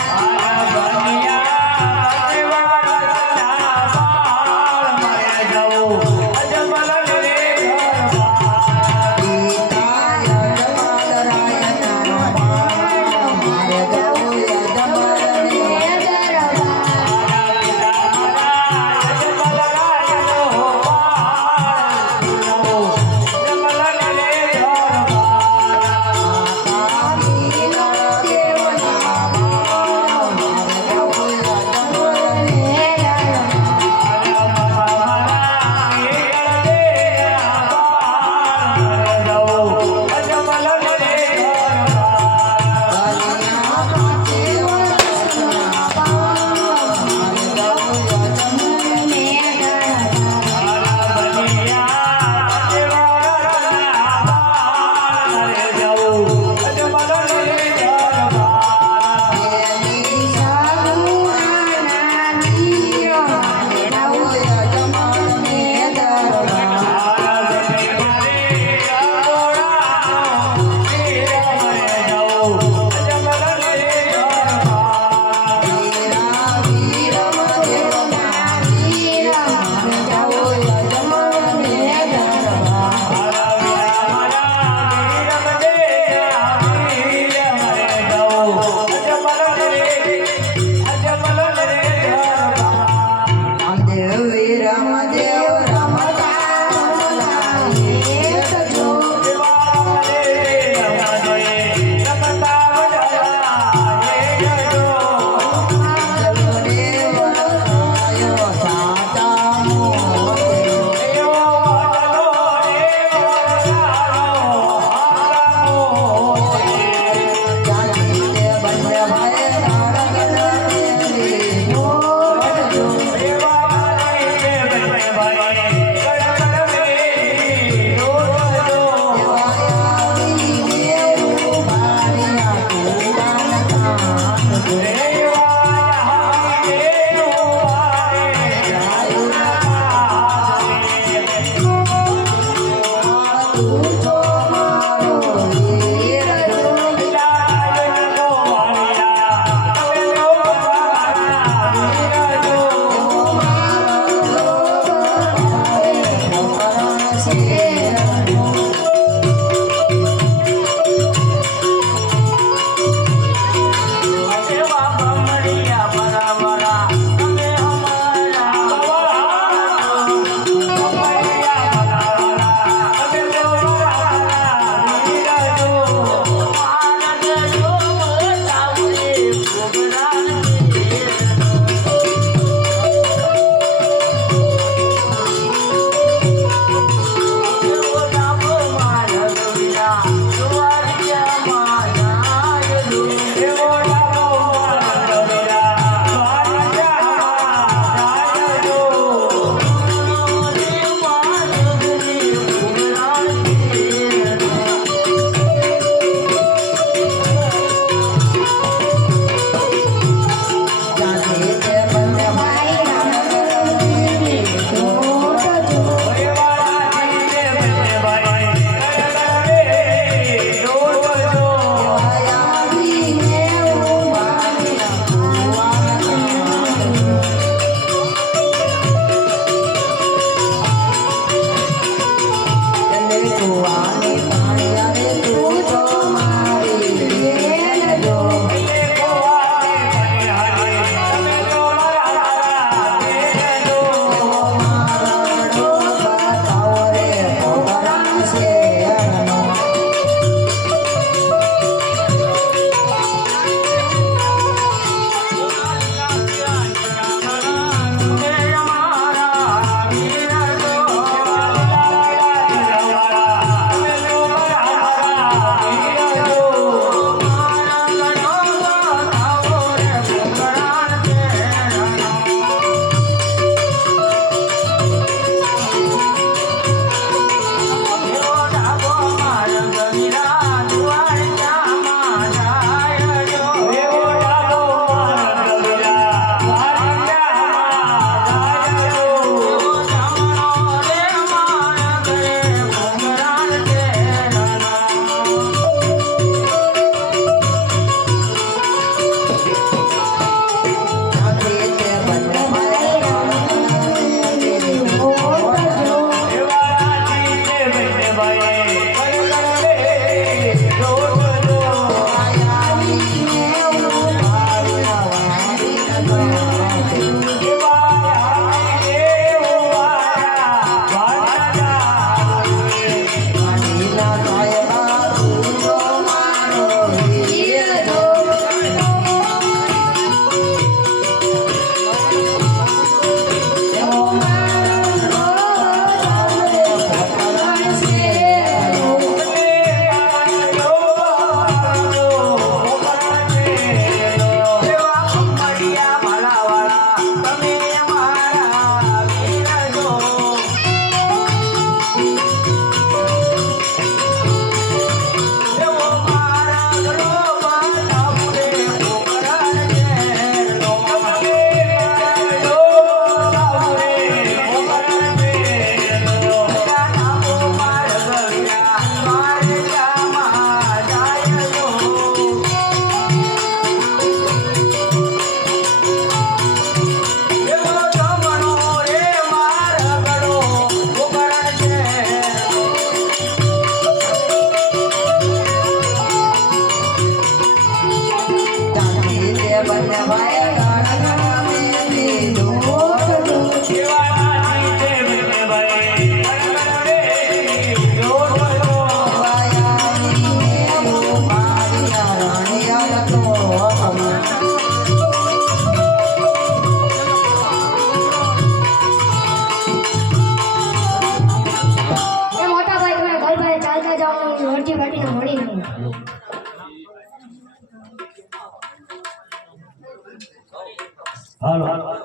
હાલો હા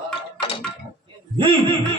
જી હા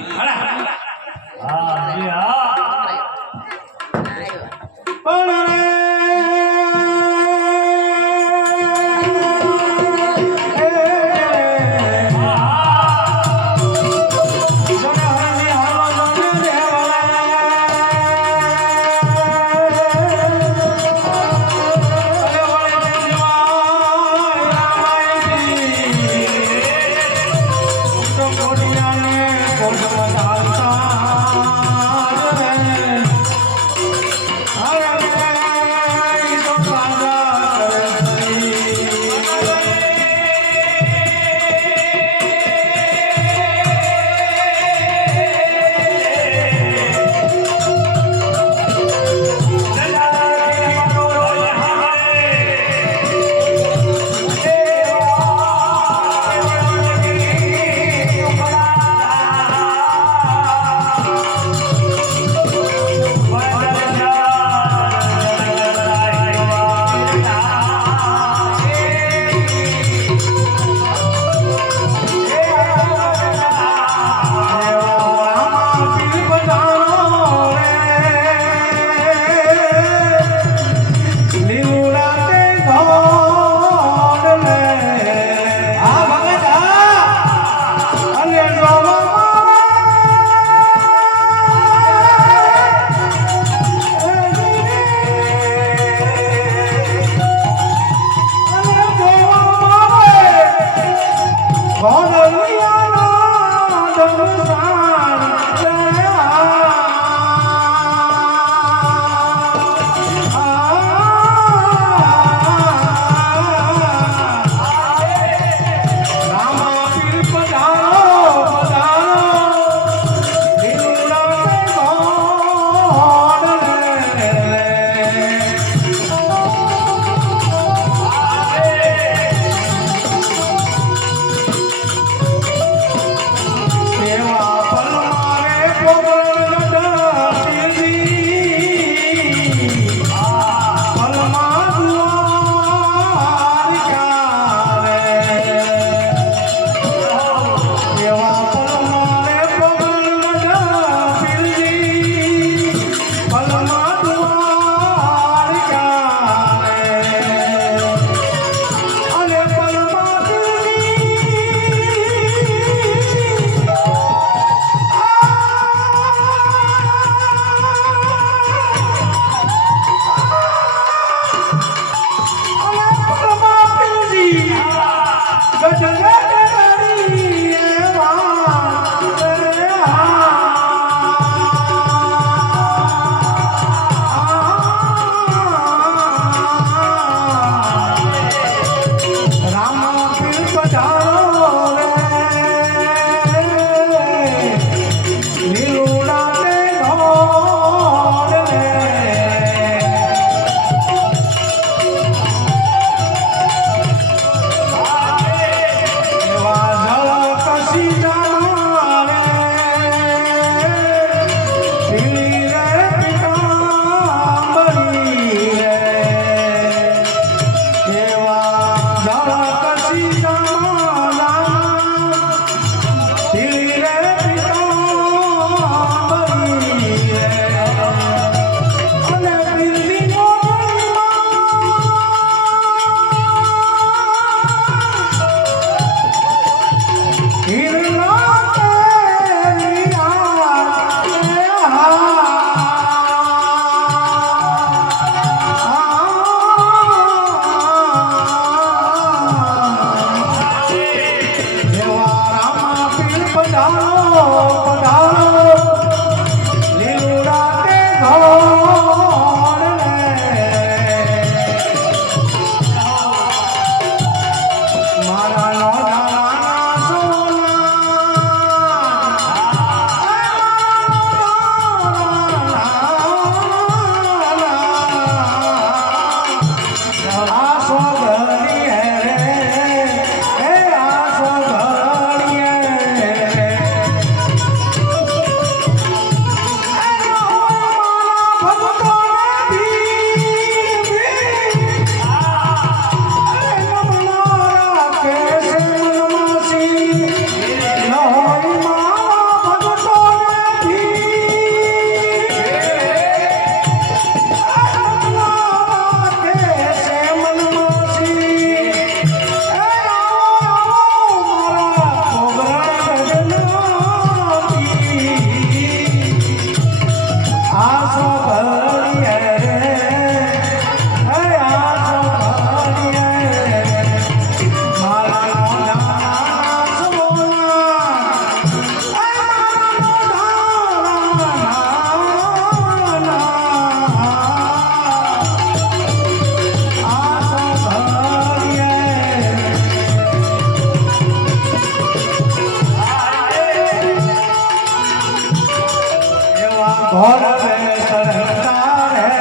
ઘોર રે સરંગા રે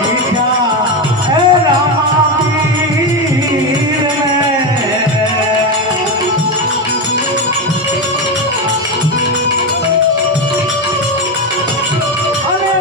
બીજા એ રામા પીર ને અરે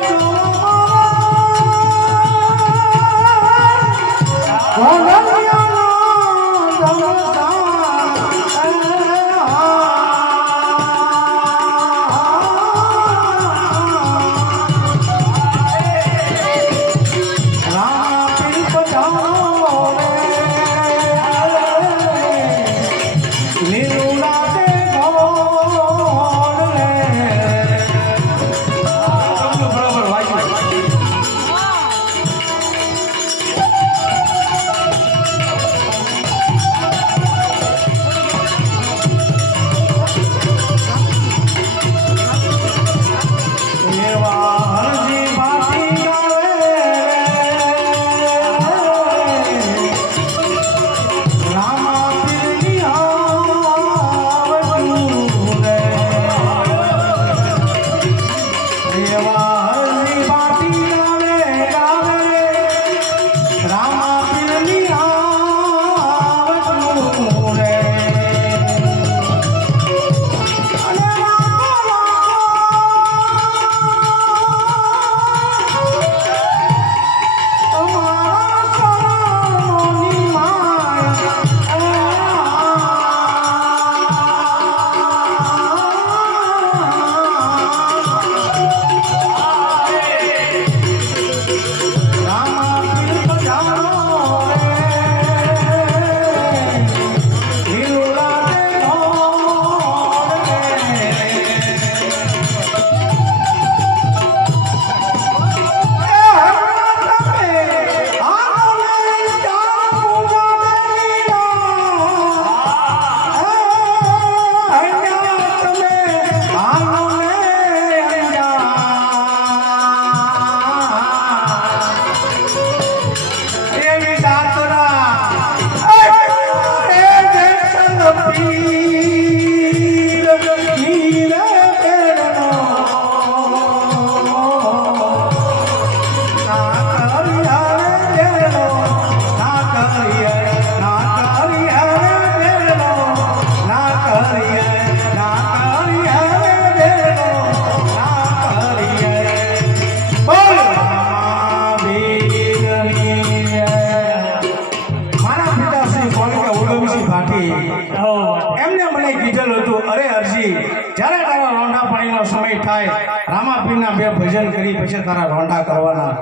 એમને મને કીધેલું હતું, અરે હરજી જ્યારે તારા રોંઢા પાણીનો સમય થાય રામાપીરના બે ભજન કરી પછી તારા રોંઢા કરવાના.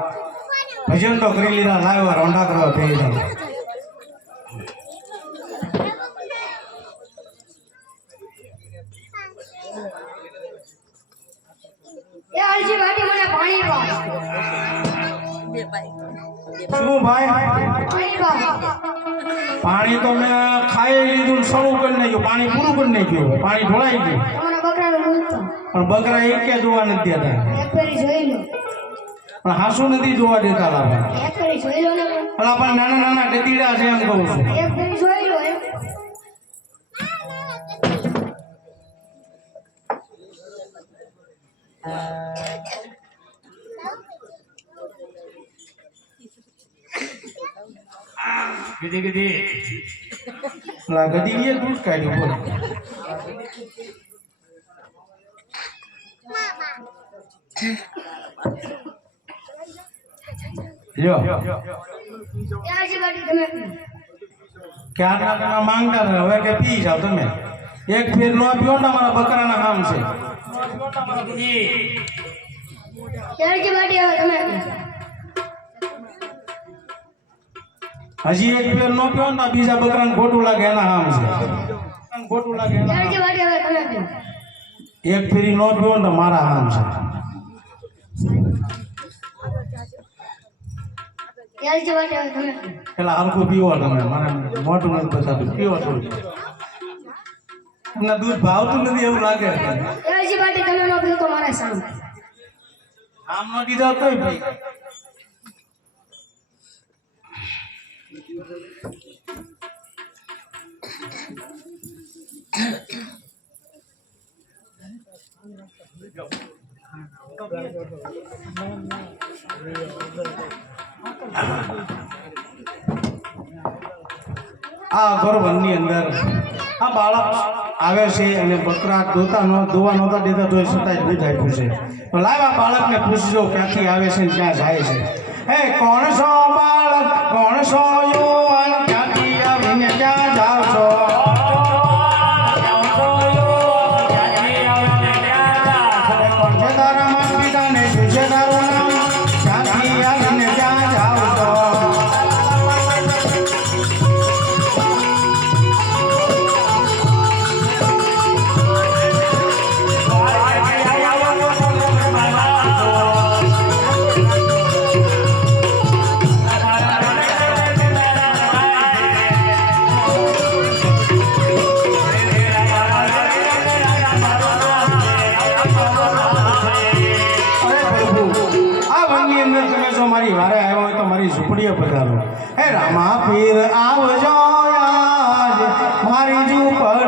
ભજન તો કરી લીધા, લાવ્યો રોંઢા કરવા થઈ જાય. એ અરજી બાટી મને પાણી પાવ. શું ભાઈ? પાણી પાવ. પાણી તો મેં ખાઈ લીધું ને સળું કરી નાખ્યું, પાણી પૂરું કરી નાખ્યું, પાણી ઢોળાઈ ગયું. તમારા બકરાનું દૂધ તો પણ બકરા એક કે જોવા નથી દેતા, એક ફેરી જોઈ લો. પણ હાસુ નથી જોવા દેતા. લાભા એક ફેરી જોઈ લો ને પણ. અલા પણ નાના નાના ગધીડા છે એમ કહું છું. એક ફેરી જોઈ લો એમ. અલા ગધીડીએ દૂધ કાઢ્યું બોલો. લ્યો એ અરજી બાટી તમે ક્યારના તમે માંગતા હતા, હવે કે પી જાવ તમે. એક ફેર નો પીઓ ને મારા બકરાના કામ છે. એ અરજી બાટી હવે તમે હજી એક ફેર નો પીઓ ને બીજા બકરાને ખોટું લાગે એના કામ છે. ખોટું લાગે એ એના અરજી કામ. બાટી હવે તમે પીઓ. એક ફેરી નો પીઓ ને મારા કામ છે. એ અરજી બાટી હવે તમે પીઓ. પેલા હલકું પીવો તમે, મને મોટું નથી પચાતું, પીવો થોડું. તમને દૂધ ભાવતું નથી એવું લાગે. એ અરજી બાટી તમે નો પીઓ તો મારા સામે. આમ નો દીધા તોય ભાઈ. આ અઘોર વનની અંદર આ બાળક આવે છે અને બકરા દોવા નહોતા દેતા તો છતાંય દૂધ આપ્યું છે તો લાવ આ બાળકને પૂછજો ક્યાંથી આવે છે ને ક્યાં જાય છે. હે કોણ છો બાળક, કોણ છો યુવાન, ક્યાંથી આવીને ક્યાં જાવ છો? કોણ છે તારા માતા પિતા ને શું છે તારું નામ, ક્યાંથી આવીને ક્યાં જાવ છો? મારી વારે આવ્યો હોય તો મારી ઝૂંપડીએ પધારો. હે રામા પીર આવજો આજ મારી ઝૂંપડી